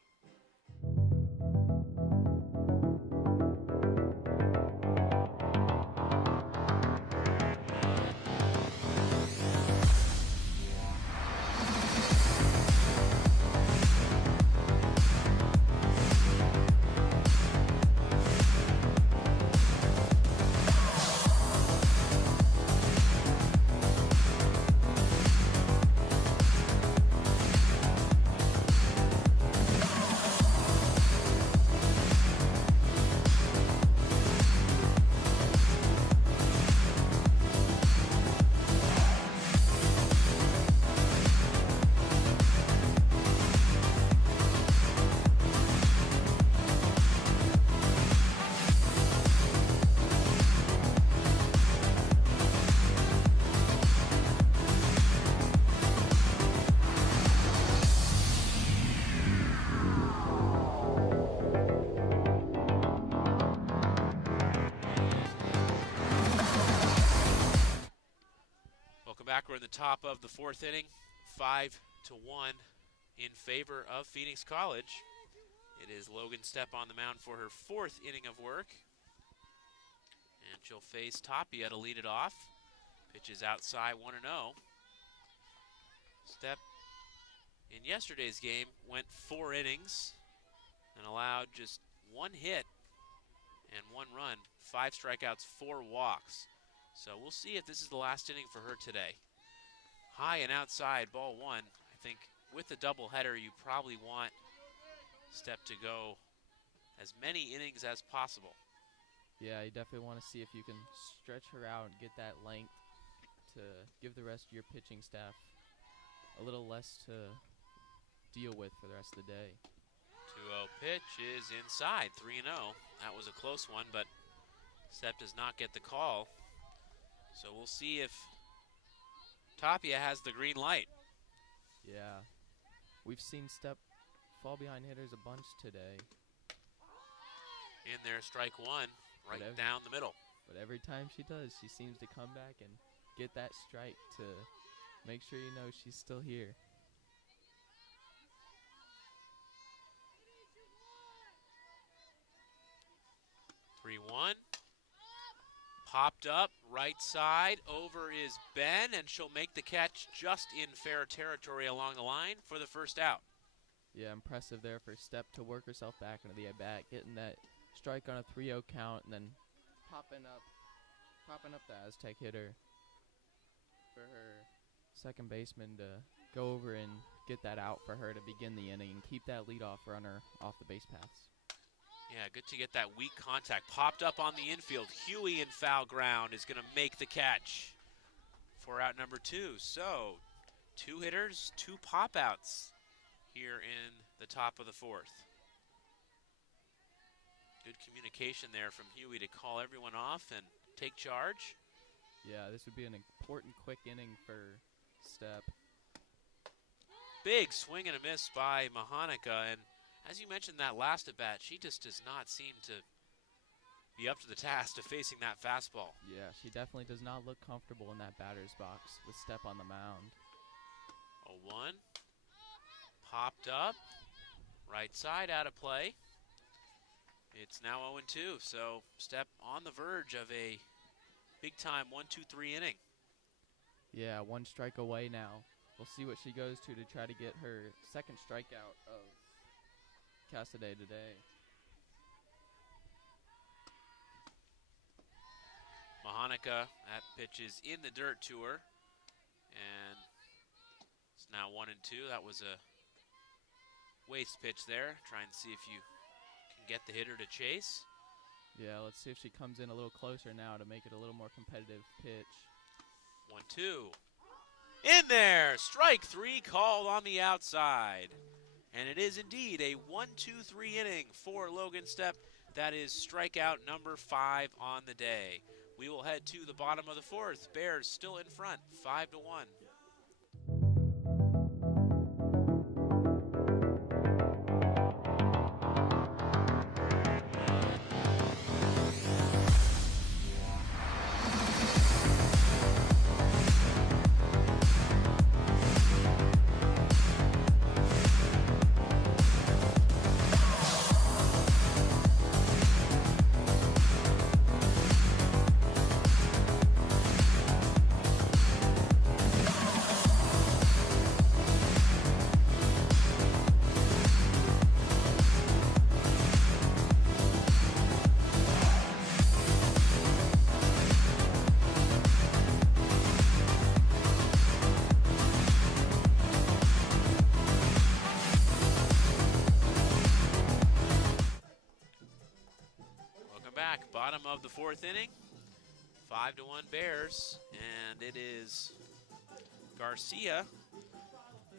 Back, we're in the top of the fourth inning, 5-1 in favor of Phoenix College. It is Logan Stepp on the mound for her fourth inning of work. And she'll face Tapia to lead it off. Pitches outside 1-0. Stepp in yesterday's game went 4 innings and allowed just 1 hit and 1 run, 5 strikeouts, 4 walks. So we'll see if this is the last inning for her today. High and outside, ball 1. I think with the doubleheader, you probably want Stepp to go as many innings as possible. Yeah, you definitely want to see if you can stretch her out and get that length to give the rest of your pitching staff a little less to deal with for the rest of the day. 2-0 pitch is inside, 3-0. That was a close one, but Stepp does not get the call. So we'll see if Tapia has the green light. Yeah. We've seen Stepp fall behind hitters a bunch today. In there, strike 1, right down the middle. But every time she does, she seems to come back and get that strike to make sure you know she's still here. Three 1. Popped up, right side, over is Ben, and she'll make the catch just in fair territory along the line for the first out. Yeah, impressive there for Stepp to work herself back into the at-bat, getting that strike on a 3-0 count, and then popping up the Aztec hitter for her second baseman to go over and get that out for her to begin the inning and keep that leadoff runner off the base paths. Yeah, good to get that weak contact. Popped up on the infield. Huey in foul ground is going to make the catch for out number 2. So, 2 hitters, 2 pop-outs here in the top of the fourth. Good communication there from Huey to call everyone off and take charge. Yeah, this would be an important quick inning for Stepp. big swing and a miss by Mahanika. And as you mentioned that last at bat, she just does not seem to be up to the task of facing that fastball. Yeah, she definitely does not look comfortable in that batter's box with Step on the mound. 0-1. Popped up. Right side out of play. It's now 0-2, so Step on the verge of a big-time 1-2-3 inning. Yeah, 1 strike away now. We'll see what she goes to try to get her second strikeout of Cassidy today. Mahanika, that pitch is in the dirt to her. And it's now 1-2. That was a waste pitch there. Try and see if you can get the hitter to chase. Yeah, let's see if she comes in a little closer now to make it a little more competitive pitch. 1-2. In there! Strike 3 called on the outside. And it is indeed a 1-2-3 inning for Logan Step. That is strikeout number 5 on the day. We will head to the bottom of the 4th. Bears still in front, 5-1. Bottom of the 4th inning, 5-1 Bears, and it is Garcia,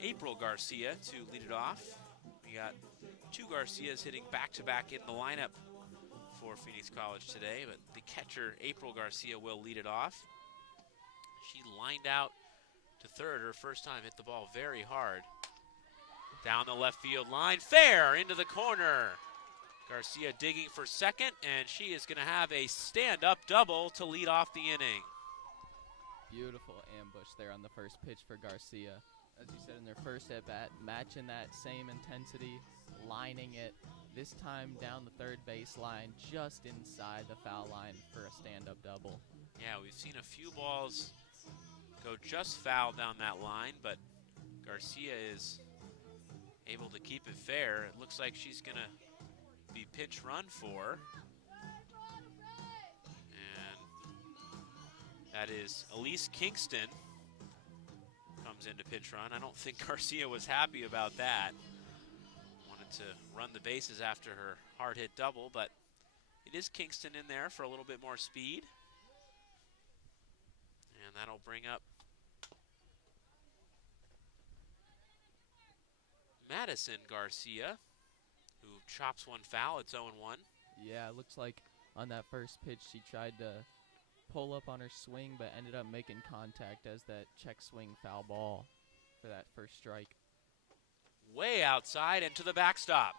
April Garcia, to lead it off. We got 2 Garcias hitting back-to-back in the lineup for Phoenix College today, but the catcher, April Garcia, will lead it off. She lined out to third her first time, hit the ball very hard. Down the left field line, fair into the corner. Garcia digging for second, and she is going to have a stand-up double to lead off the inning. Beautiful ambush there on the first pitch for Garcia. As you said in their first at-bat, matching that same intensity, lining it, this time down the third base line, just inside the foul line for a stand-up double. Yeah, we've seen a few balls go just foul down that line, but Garcia is able to keep it fair. It looks like she's going to be pitch run for. And that is Elise Kingston comes into pitch run. I don't think Garcia was happy about that. Wanted to run the bases after her hard hit double, but it is Kingston in there for a little bit more speed. And that'll bring up Madison Garcia, who chops one foul. It's 0-1. Yeah, it looks like on that first pitch she tried to pull up on her swing but ended up making contact as that check swing foul ball for that first strike. Way outside and to the backstop.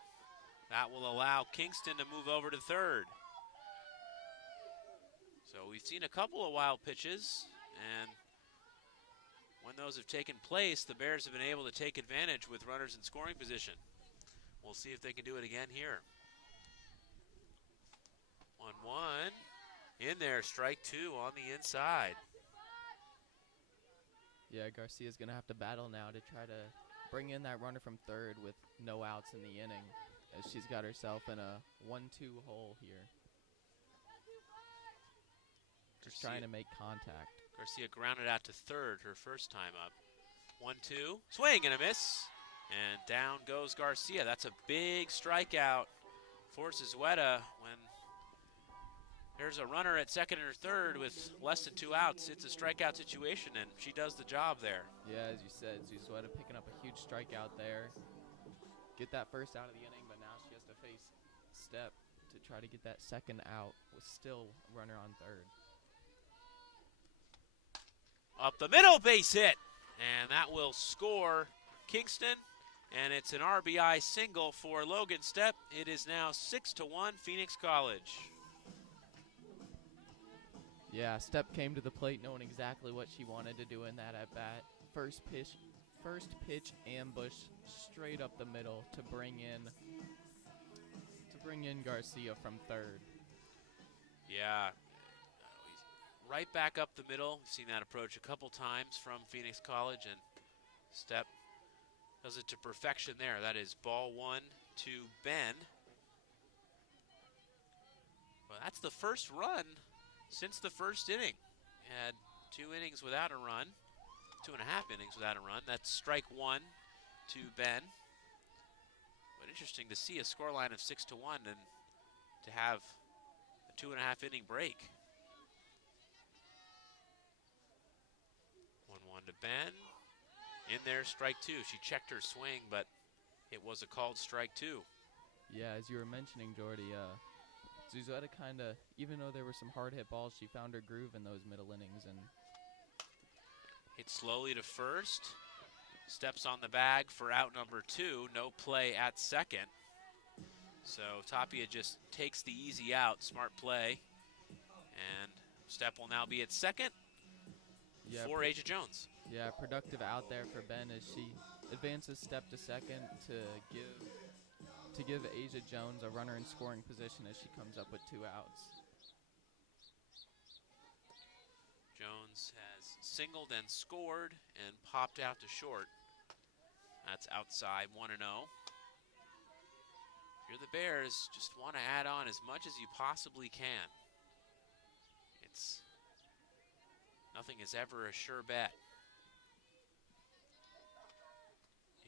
That will allow Kingston to move over to third. So we've seen a couple of wild pitches, and when those have taken place, the Bears have been able to take advantage with runners in scoring position. We'll see if they can do it again here. 1-1. In there, strike 2 on the inside. Yeah, Garcia's going to have to battle now to try to bring in that runner from third with no outs in the inning, as she's got herself in a 1-2 hole here. Just trying to make contact. Garcia grounded out to third her first time up. 1-2, swing and a miss. And down goes Garcia. That's a big strikeout for Zezweta when there's a runner at second or third with less than 2 outs. It's a strikeout situation, and she does the job there. Yeah, as you said, Zezweta picking up a huge strikeout there. Get that first out of the inning, but now she has to face Step to try to get that second out with still a runner on third. Up the middle, base hit. And that will score Kingston, and it's an RBI single for Logan Stepp. It is now 6-1 Phoenix College. Yeah, Stepp came to the plate knowing exactly what she wanted to do in that at bat. First pitch ambush straight up the middle to bring in Garcia from third. Yeah, right back up the middle. We've seen that approach a couple times from Phoenix College, and Stepp does it to perfection there. That is ball one to Ben. Well, that's the first run since the first inning. Had 2 innings without a run, 2.5 innings without a run. That's strike one to Ben. But interesting to see a scoreline of 6-1 and to have a 2.5 inning break. 1-1 to Ben. In there, strike two. She checked her swing, but it was a called strike two. Yeah, as you were mentioning, Jordy, Zuzetta kind of, even though there were some hard hit balls, she found her groove in those middle innings and hit slowly to first. Steps on the bag for out number 2. No play at second. So Tapia just takes the easy out. Smart play. And Stepp will now be at second for Asia Jones. Yeah, productive out there for Ben as she advances Stepp to second to give Asia Jones a runner in scoring position as she comes up with 2 outs. Jones has singled and scored and popped out to short. That's outside 1-0. If you're the Bears, just want to add on as much as you possibly can. Nothing is ever a sure bet.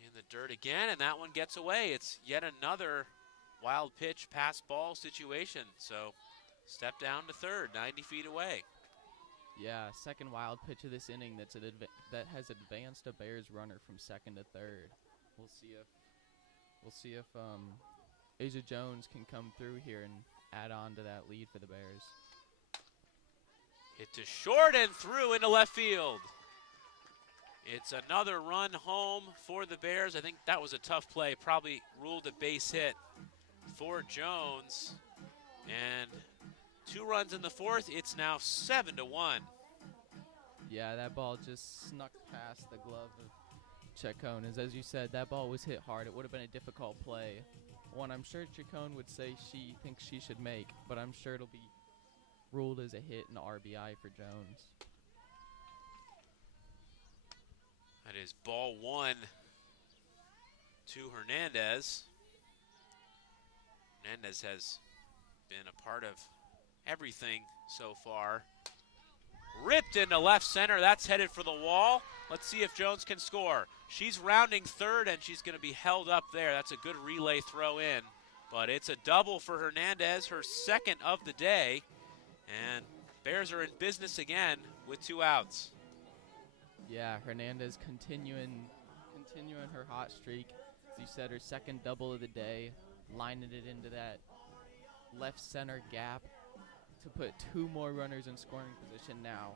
In the dirt again, and that one gets away. It's yet another wild pitch pass ball situation. So step down to third, 90 feet away. Yeah, second wild pitch of this inning that has advanced a Bears runner from second to third. We'll see if Asia Jones can come through here and add on to that lead for the Bears. Hit to short and through into left field. It's another run home for the Bears. I think that was a tough play. Probably ruled a base hit for Jones. And 2 runs in the fourth. It's now 7-1. Yeah, that ball just snuck past the glove of Chacon. As you said, that ball was hit hard. It would have been a difficult play. One I'm sure Chacon would say she thinks she should make, but I'm sure it'll be ruled as a hit and RBI for Jones. That is ball 1 to Hernandez. Hernandez has been a part of everything so far. Ripped into left center. That's headed for the wall. Let's see if Jones can score. She's rounding third, and she's going to be held up there. That's a good relay throw in. But it's a double for Hernandez, her second of the day. And Bears are in business again with 2 outs. Yeah, Hernandez continuing her hot streak. As you said, her second double of the day, lining it into that left center gap to put 2 more runners in scoring position now.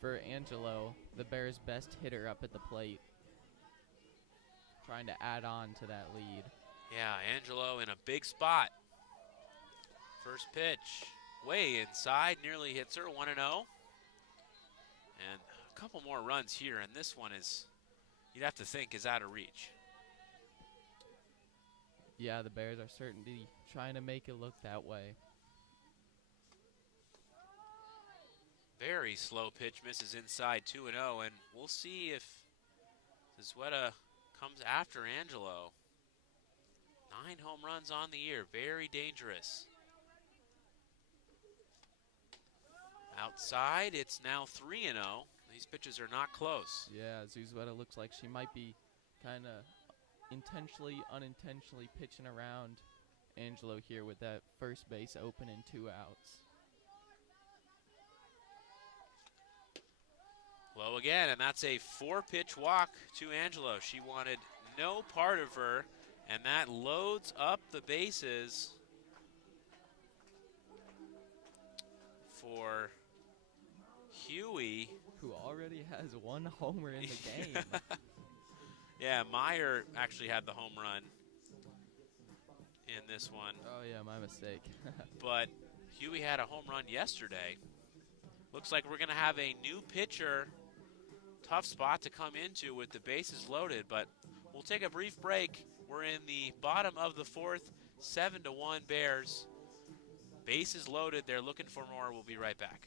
For Angelo, the Bears' best hitter up at the plate, trying to add on to that lead. Yeah, Angelo in a big spot. First pitch, way inside, nearly hits her, 1-0. And a couple more runs here, and this one is, you'd have to think, is out of reach. Yeah, the Bears are certainly trying to make it look that way. Very slow pitch, misses inside 2-0, and we'll see if Zuzetta comes after Angelo. 9 home runs on the year, very dangerous. Outside, it's now 3-0. These pitches are not close. Yeah, Zuzetta looks like she might be kind of intentionally, unintentionally pitching around Angelo here with that first base open and 2 outs. Low again, and that's a 4-pitch walk to Angelo. She wanted no part of her, and that loads up the bases for Huey. Who already has 1 homer in the game. Yeah, Meyer actually had the home run in this one. Oh, yeah, my mistake. But Huey had a home run yesterday. Looks like we're going to have a new pitcher. Tough spot to come into with the bases loaded, but we'll take a brief break. We're in the bottom of the fourth, 7-1 Bears. Bases loaded. They're looking for more. We'll be right back.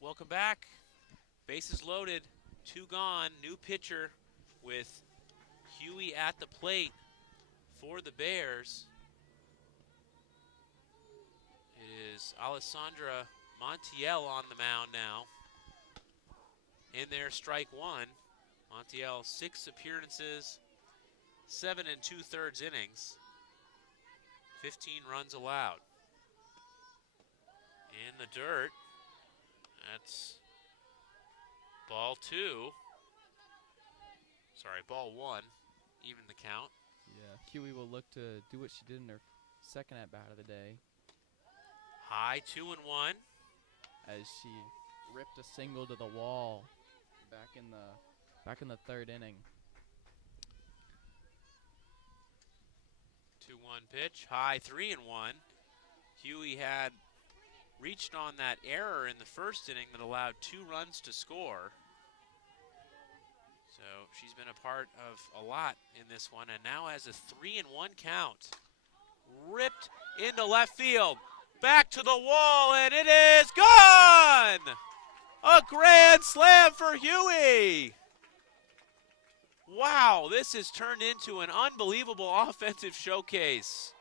Welcome back. Bases loaded, 2 gone. New pitcher with Huey at the plate for the Bears. It is Alessandra Montiel on the mound now. In there, strike 1. Montiel, 6 appearances, 7 2/3 innings, 15 runs allowed. In the dirt, that's ball 2. Sorry, ball 1, even the count. Yeah, Huey will look to do what she did in her second at-bat of the day, High 2-1. as she ripped a single to the wall back in the third inning. 2-1 pitch, high 3-1. Huey had reached on that error in the first inning that allowed 2 runs to score. So she's been a part of a lot in this one, and now has a 3-1 count. Ripped into left field, back to the wall, and it is gone! A grand slam for Huey! Wow, this has turned into an unbelievable offensive showcase.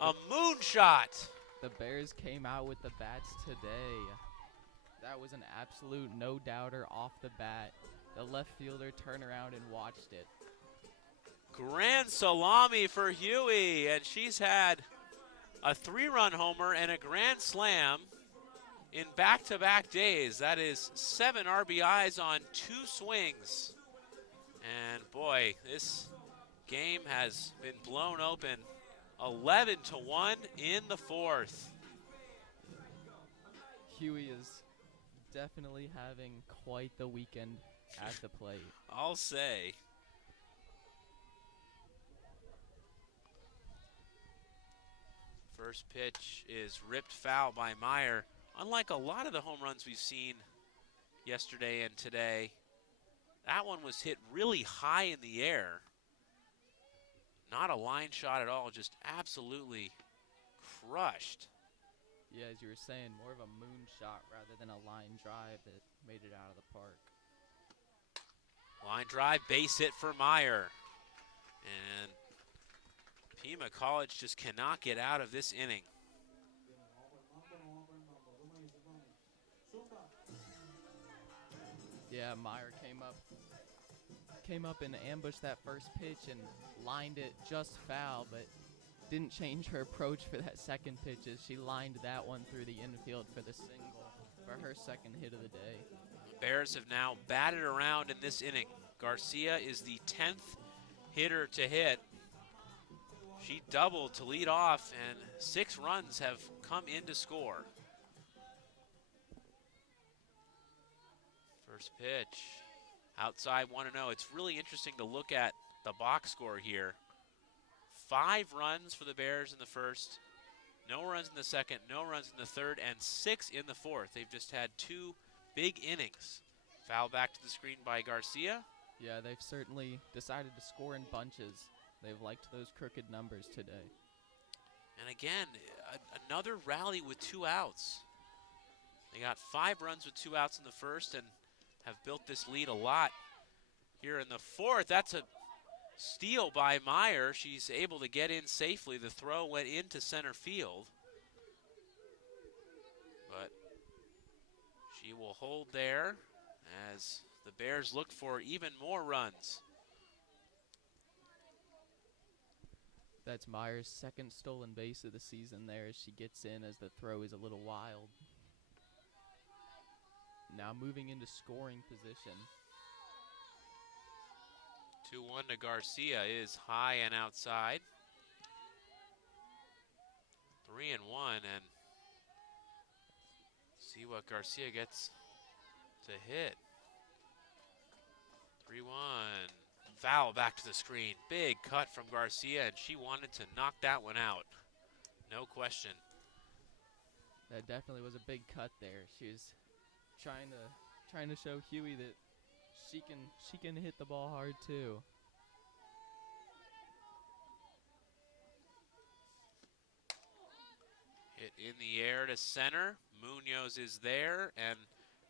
A moonshot. The Bears came out with the bats today. That was an absolute no-doubter off the bat. The left fielder turned around and watched it. Grand salami for Huey, and she's had a 3-run homer and a grand slam in back-to-back days. That is 7 RBIs on 2 swings. And boy, this game has been blown open. 11-1 in the fourth. Huey is definitely having quite the weekend at the plate. I'll say. First pitch is ripped foul by Meyer. Unlike a lot of the home runs we've seen yesterday and today, that one was hit really high in the air. Not a line shot at all, just absolutely crushed. Yeah, as you were saying, more of a moon shot rather than a line drive that made it out of the park. Line drive, base hit for Meyer. And Pima College just cannot get out of this inning. Yeah, Meyer came up and ambushed that first pitch and lined it just foul, but didn't change her approach for that second pitch as she lined that one through the infield for the single for her second hit of the day. Bears have now batted around in this inning. Garcia is the 10th hitter to hit. She doubled to lead off, and 6 runs have come in to score. First pitch, outside 1-0. It's really interesting to look at the box score here. 5 runs for the Bears in the first, no runs in the second, no runs in the third, and 6 in the fourth. They've just had 2 big innings. Foul back to the screen by Garcia. Yeah, they've certainly decided to score in bunches. They've liked those crooked numbers today. And again, another rally with 2 outs. They got 5 runs with 2 outs in the first and have built this lead a lot here in the fourth. That's a steal by Meyer. She's able to get in safely. The throw went into center field. But she will hold there as the Bears look for even more runs. That's Meyer's second stolen base of the season there as she gets in as the throw is a little wild. Now moving into scoring position. 2-1 to Garcia is high and outside. 3-1, and see what Garcia gets to hit. 3-1. Foul back to the screen. Big cut from Garcia, and she wanted to knock that one out. No question. That definitely was a big cut there. She was trying to show Huey that she can hit the ball hard too. Hit in the air to center. Munoz is there, and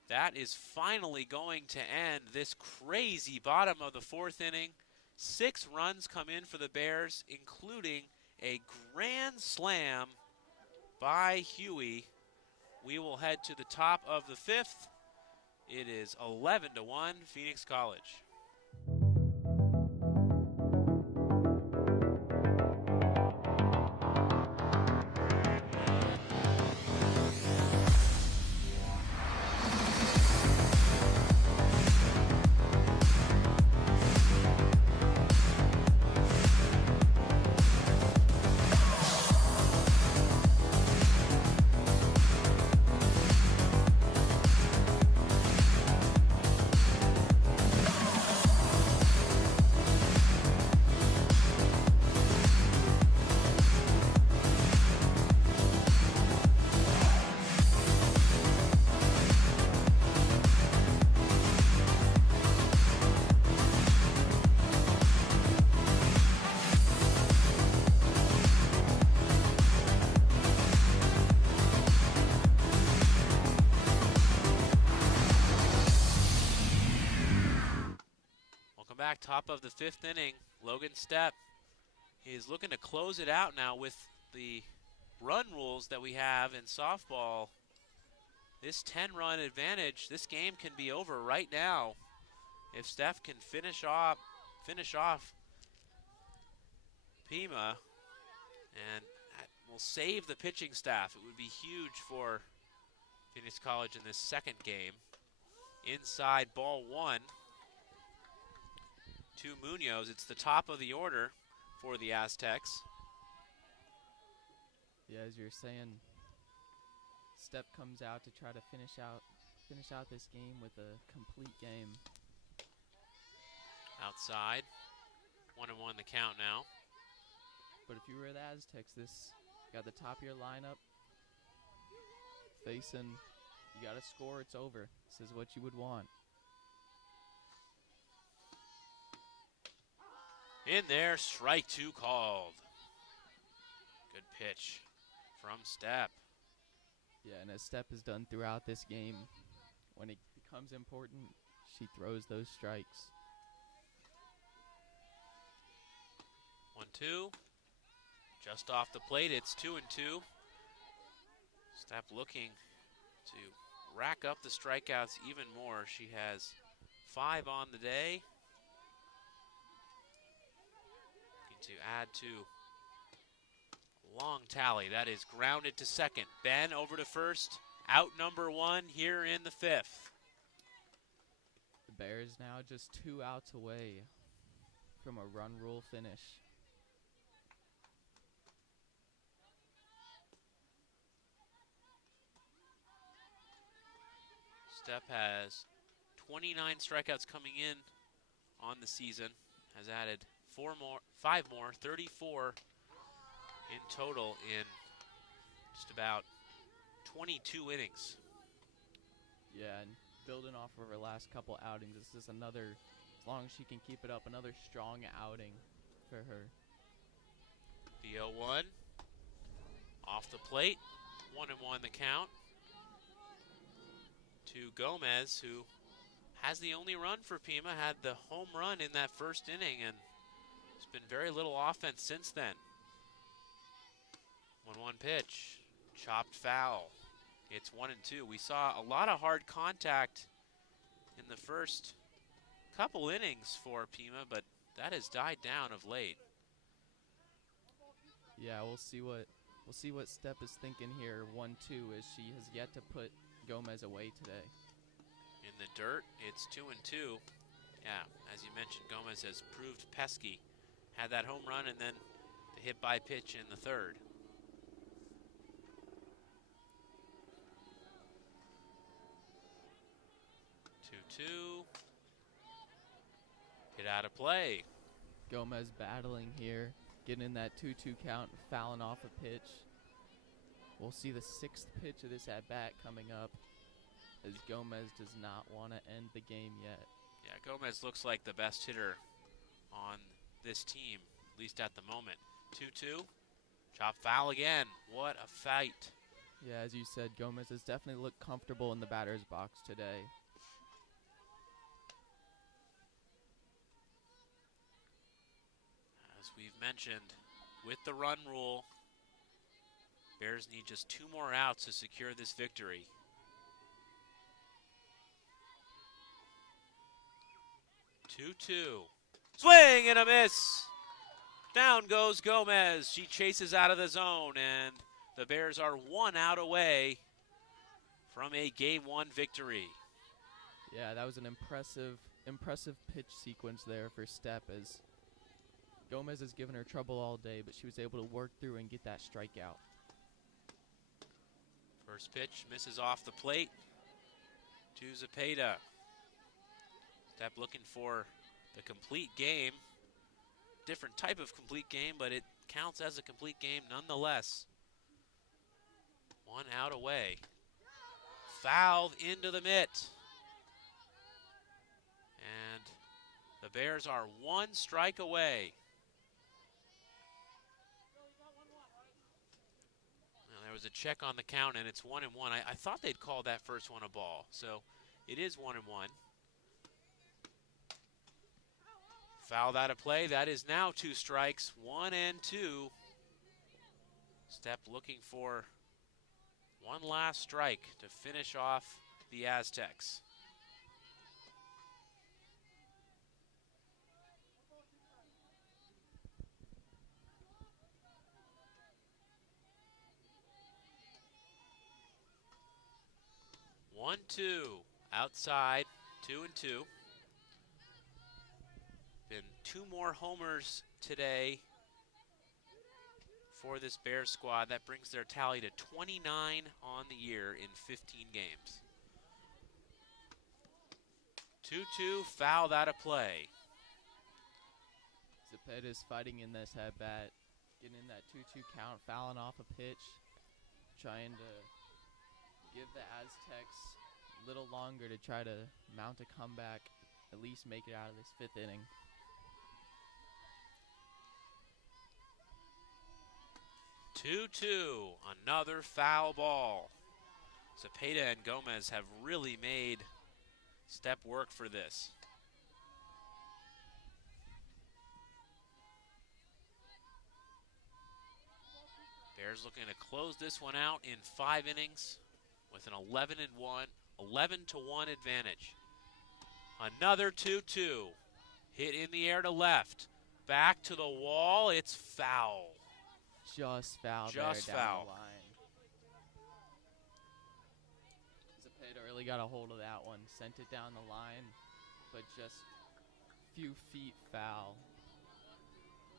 that is finally going to end this crazy bottom of the fourth inning. 6 runs come in for the Bears, including a grand slam by Huey. We will head to the top of the 5th. It is 11-1 Phoenix College. Back top of the 5th inning, Logan Stepp is looking to close it out now with the run rules that we have in softball. This 10-run advantage, this game can be over right now if Steph can finish off Pima, and that will save the pitching staff. It would be huge for Phoenix College in this second game. Inside ball 1. To Munoz. It's the top of the order for the Aztecs. Yeah, as you're saying, Stepp comes out to try to finish out this game with a complete game. Outside, 1-1 the count now. But if you were the Aztecs, you got the top of your lineup facing, you got to score, it's over. This is what you would want. In there, strike 2 called. Good pitch from Stepp. Yeah, and as Stepp has done throughout this game, when it becomes important, she throws those strikes. 1-2. Just off the plate, it's 2-2. Stepp looking to rack up the strikeouts even more. She has 5 on the day. To add to long tally. That is grounded to second. Ben over to first. Out number 1 here in the 5th. The Bears now just 2 outs away from a run rule finish. Stepp has 29 strikeouts coming in on the season. Has added 5 more, 34 in total in just about 22 innings. Yeah, and building off of her last couple outings, this is another, as long as she can keep it up, another strong outing for her. The 0-1 off the plate, 1-1 the count to Gomez, who has the only run for Pima, had the home run in that first inning, and been very little offense since then. 1-1 pitch. Chopped foul. It's 1-2. We saw a lot of hard contact in the first couple innings for Pima, but that has died down of late. Yeah, we'll see what Step is thinking here. 1-2 as she has yet to put Gomez away today. In the dirt, it's 2-2. Yeah, as you mentioned, Gomez has proved pesky. Had that home run and then the hit by pitch in the third. 2-2. Hit out of play. Gomez battling here, getting in that 2-2 count, fouling off a pitch. We'll see the 6th pitch of this at-bat coming up, as Gomez does not want to end the game yet. Yeah, Gomez looks like the best hitter on this team, at least at the moment. 2-2. Chop foul again. What a fight. Yeah, as you said, Gomez has definitely looked comfortable in the batter's box today. As we've mentioned, with the run rule, Bears need just 2 more outs to secure this victory. 2-2. Swing and a miss. Down goes Gomez. She chases out of the zone, and the Bears are 1 out away from a Game 1 victory. Yeah, that was an impressive pitch sequence there for Step, as Gomez has given her trouble all day, but she was able to work through and get that strikeout. First pitch misses off the plate to Zepeda. Step looking for the complete game. Different type of complete game, but it counts as a complete game nonetheless. 1 out away. Fouled into the mitt. And the Bears are 1 strike away. Now, there was a check on the count, and it's 1-1. I thought they'd call that first one a ball, so it is 1-1. Fouled out of play. That is now 2 strikes, 1-2. Step looking for one last strike to finish off the Aztecs. One, two, outside, 2-2. Been 2 more homers today for this Bears squad. That brings their tally to 29 on the year in 15 games. 2-2, fouled out of play. Zepeda's fighting in this at-bat, getting in that 2-2 count, fouling off a pitch, trying to give the Aztecs a little longer to try to mount a comeback, at least make it out of this 5th inning. 2-2, another foul ball. Zepeda and Gomez have really made Step work for this. Bears looking to close this one out in 5 innings with an 11-1 advantage. Another 2-2. Hit in the air to left. Back to the wall. It's foul. Just foul Just there foul. down the line. Zepeda really got a hold of that one, sent it down the line, but just few feet foul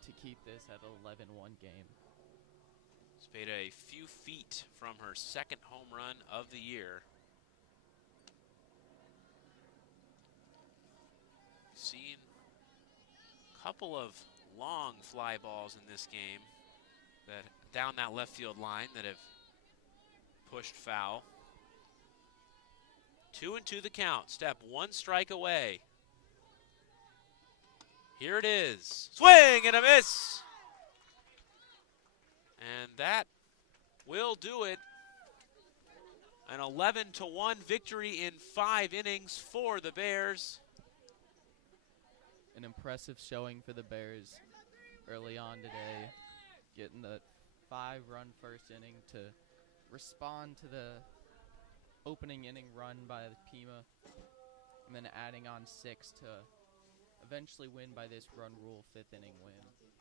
to keep this at 11-1 game. Zepeda a few feet from her 2nd home run of the year. Seen a couple of long fly balls in this game that down that left field line that have pushed foul. 2-2 the count. Step 1 strike away. Here it is. Swing and a miss. And that will do it. An 11-1 victory in 5 innings for the Bears. An impressive showing for the Bears. early on today, getting the 5-run first inning to respond to the opening inning run by Pima, and then adding on 6 to eventually win by this run rule 5th inning win.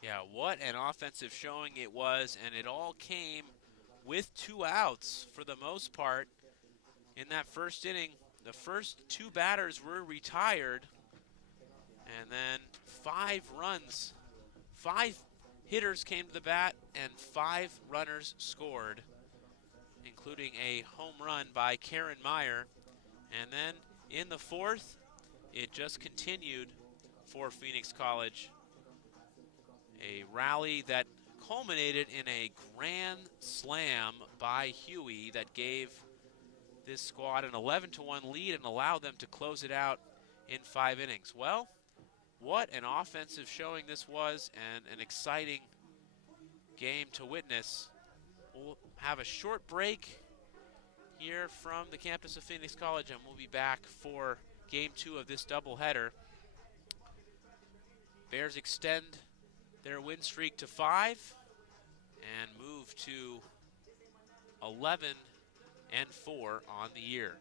Yeah, what an offensive showing it was, and it all came with 2 outs for the most part in that first inning. The first 2 batters were retired, and then 5 runs, 5 hitters came to the bat, and 5 runners scored, including a home run by Karen Meyer. And then in the 4th, it just continued for Phoenix College. A rally that culminated in a grand slam by Huey that gave this squad an 11-1 lead and allowed them to close it out in 5 innings. Well, what an offensive showing this was, and an exciting game to witness. We'll have a short break here from the campus of Phoenix College, and we'll be back for Game 2 of this doubleheader. Bears extend their win streak to 5 and move to 11-4 on the year.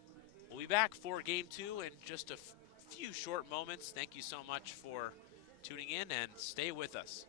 We'll be back for Game 2 in just a few short moments. Thank you so much for tuning in, and stay with us.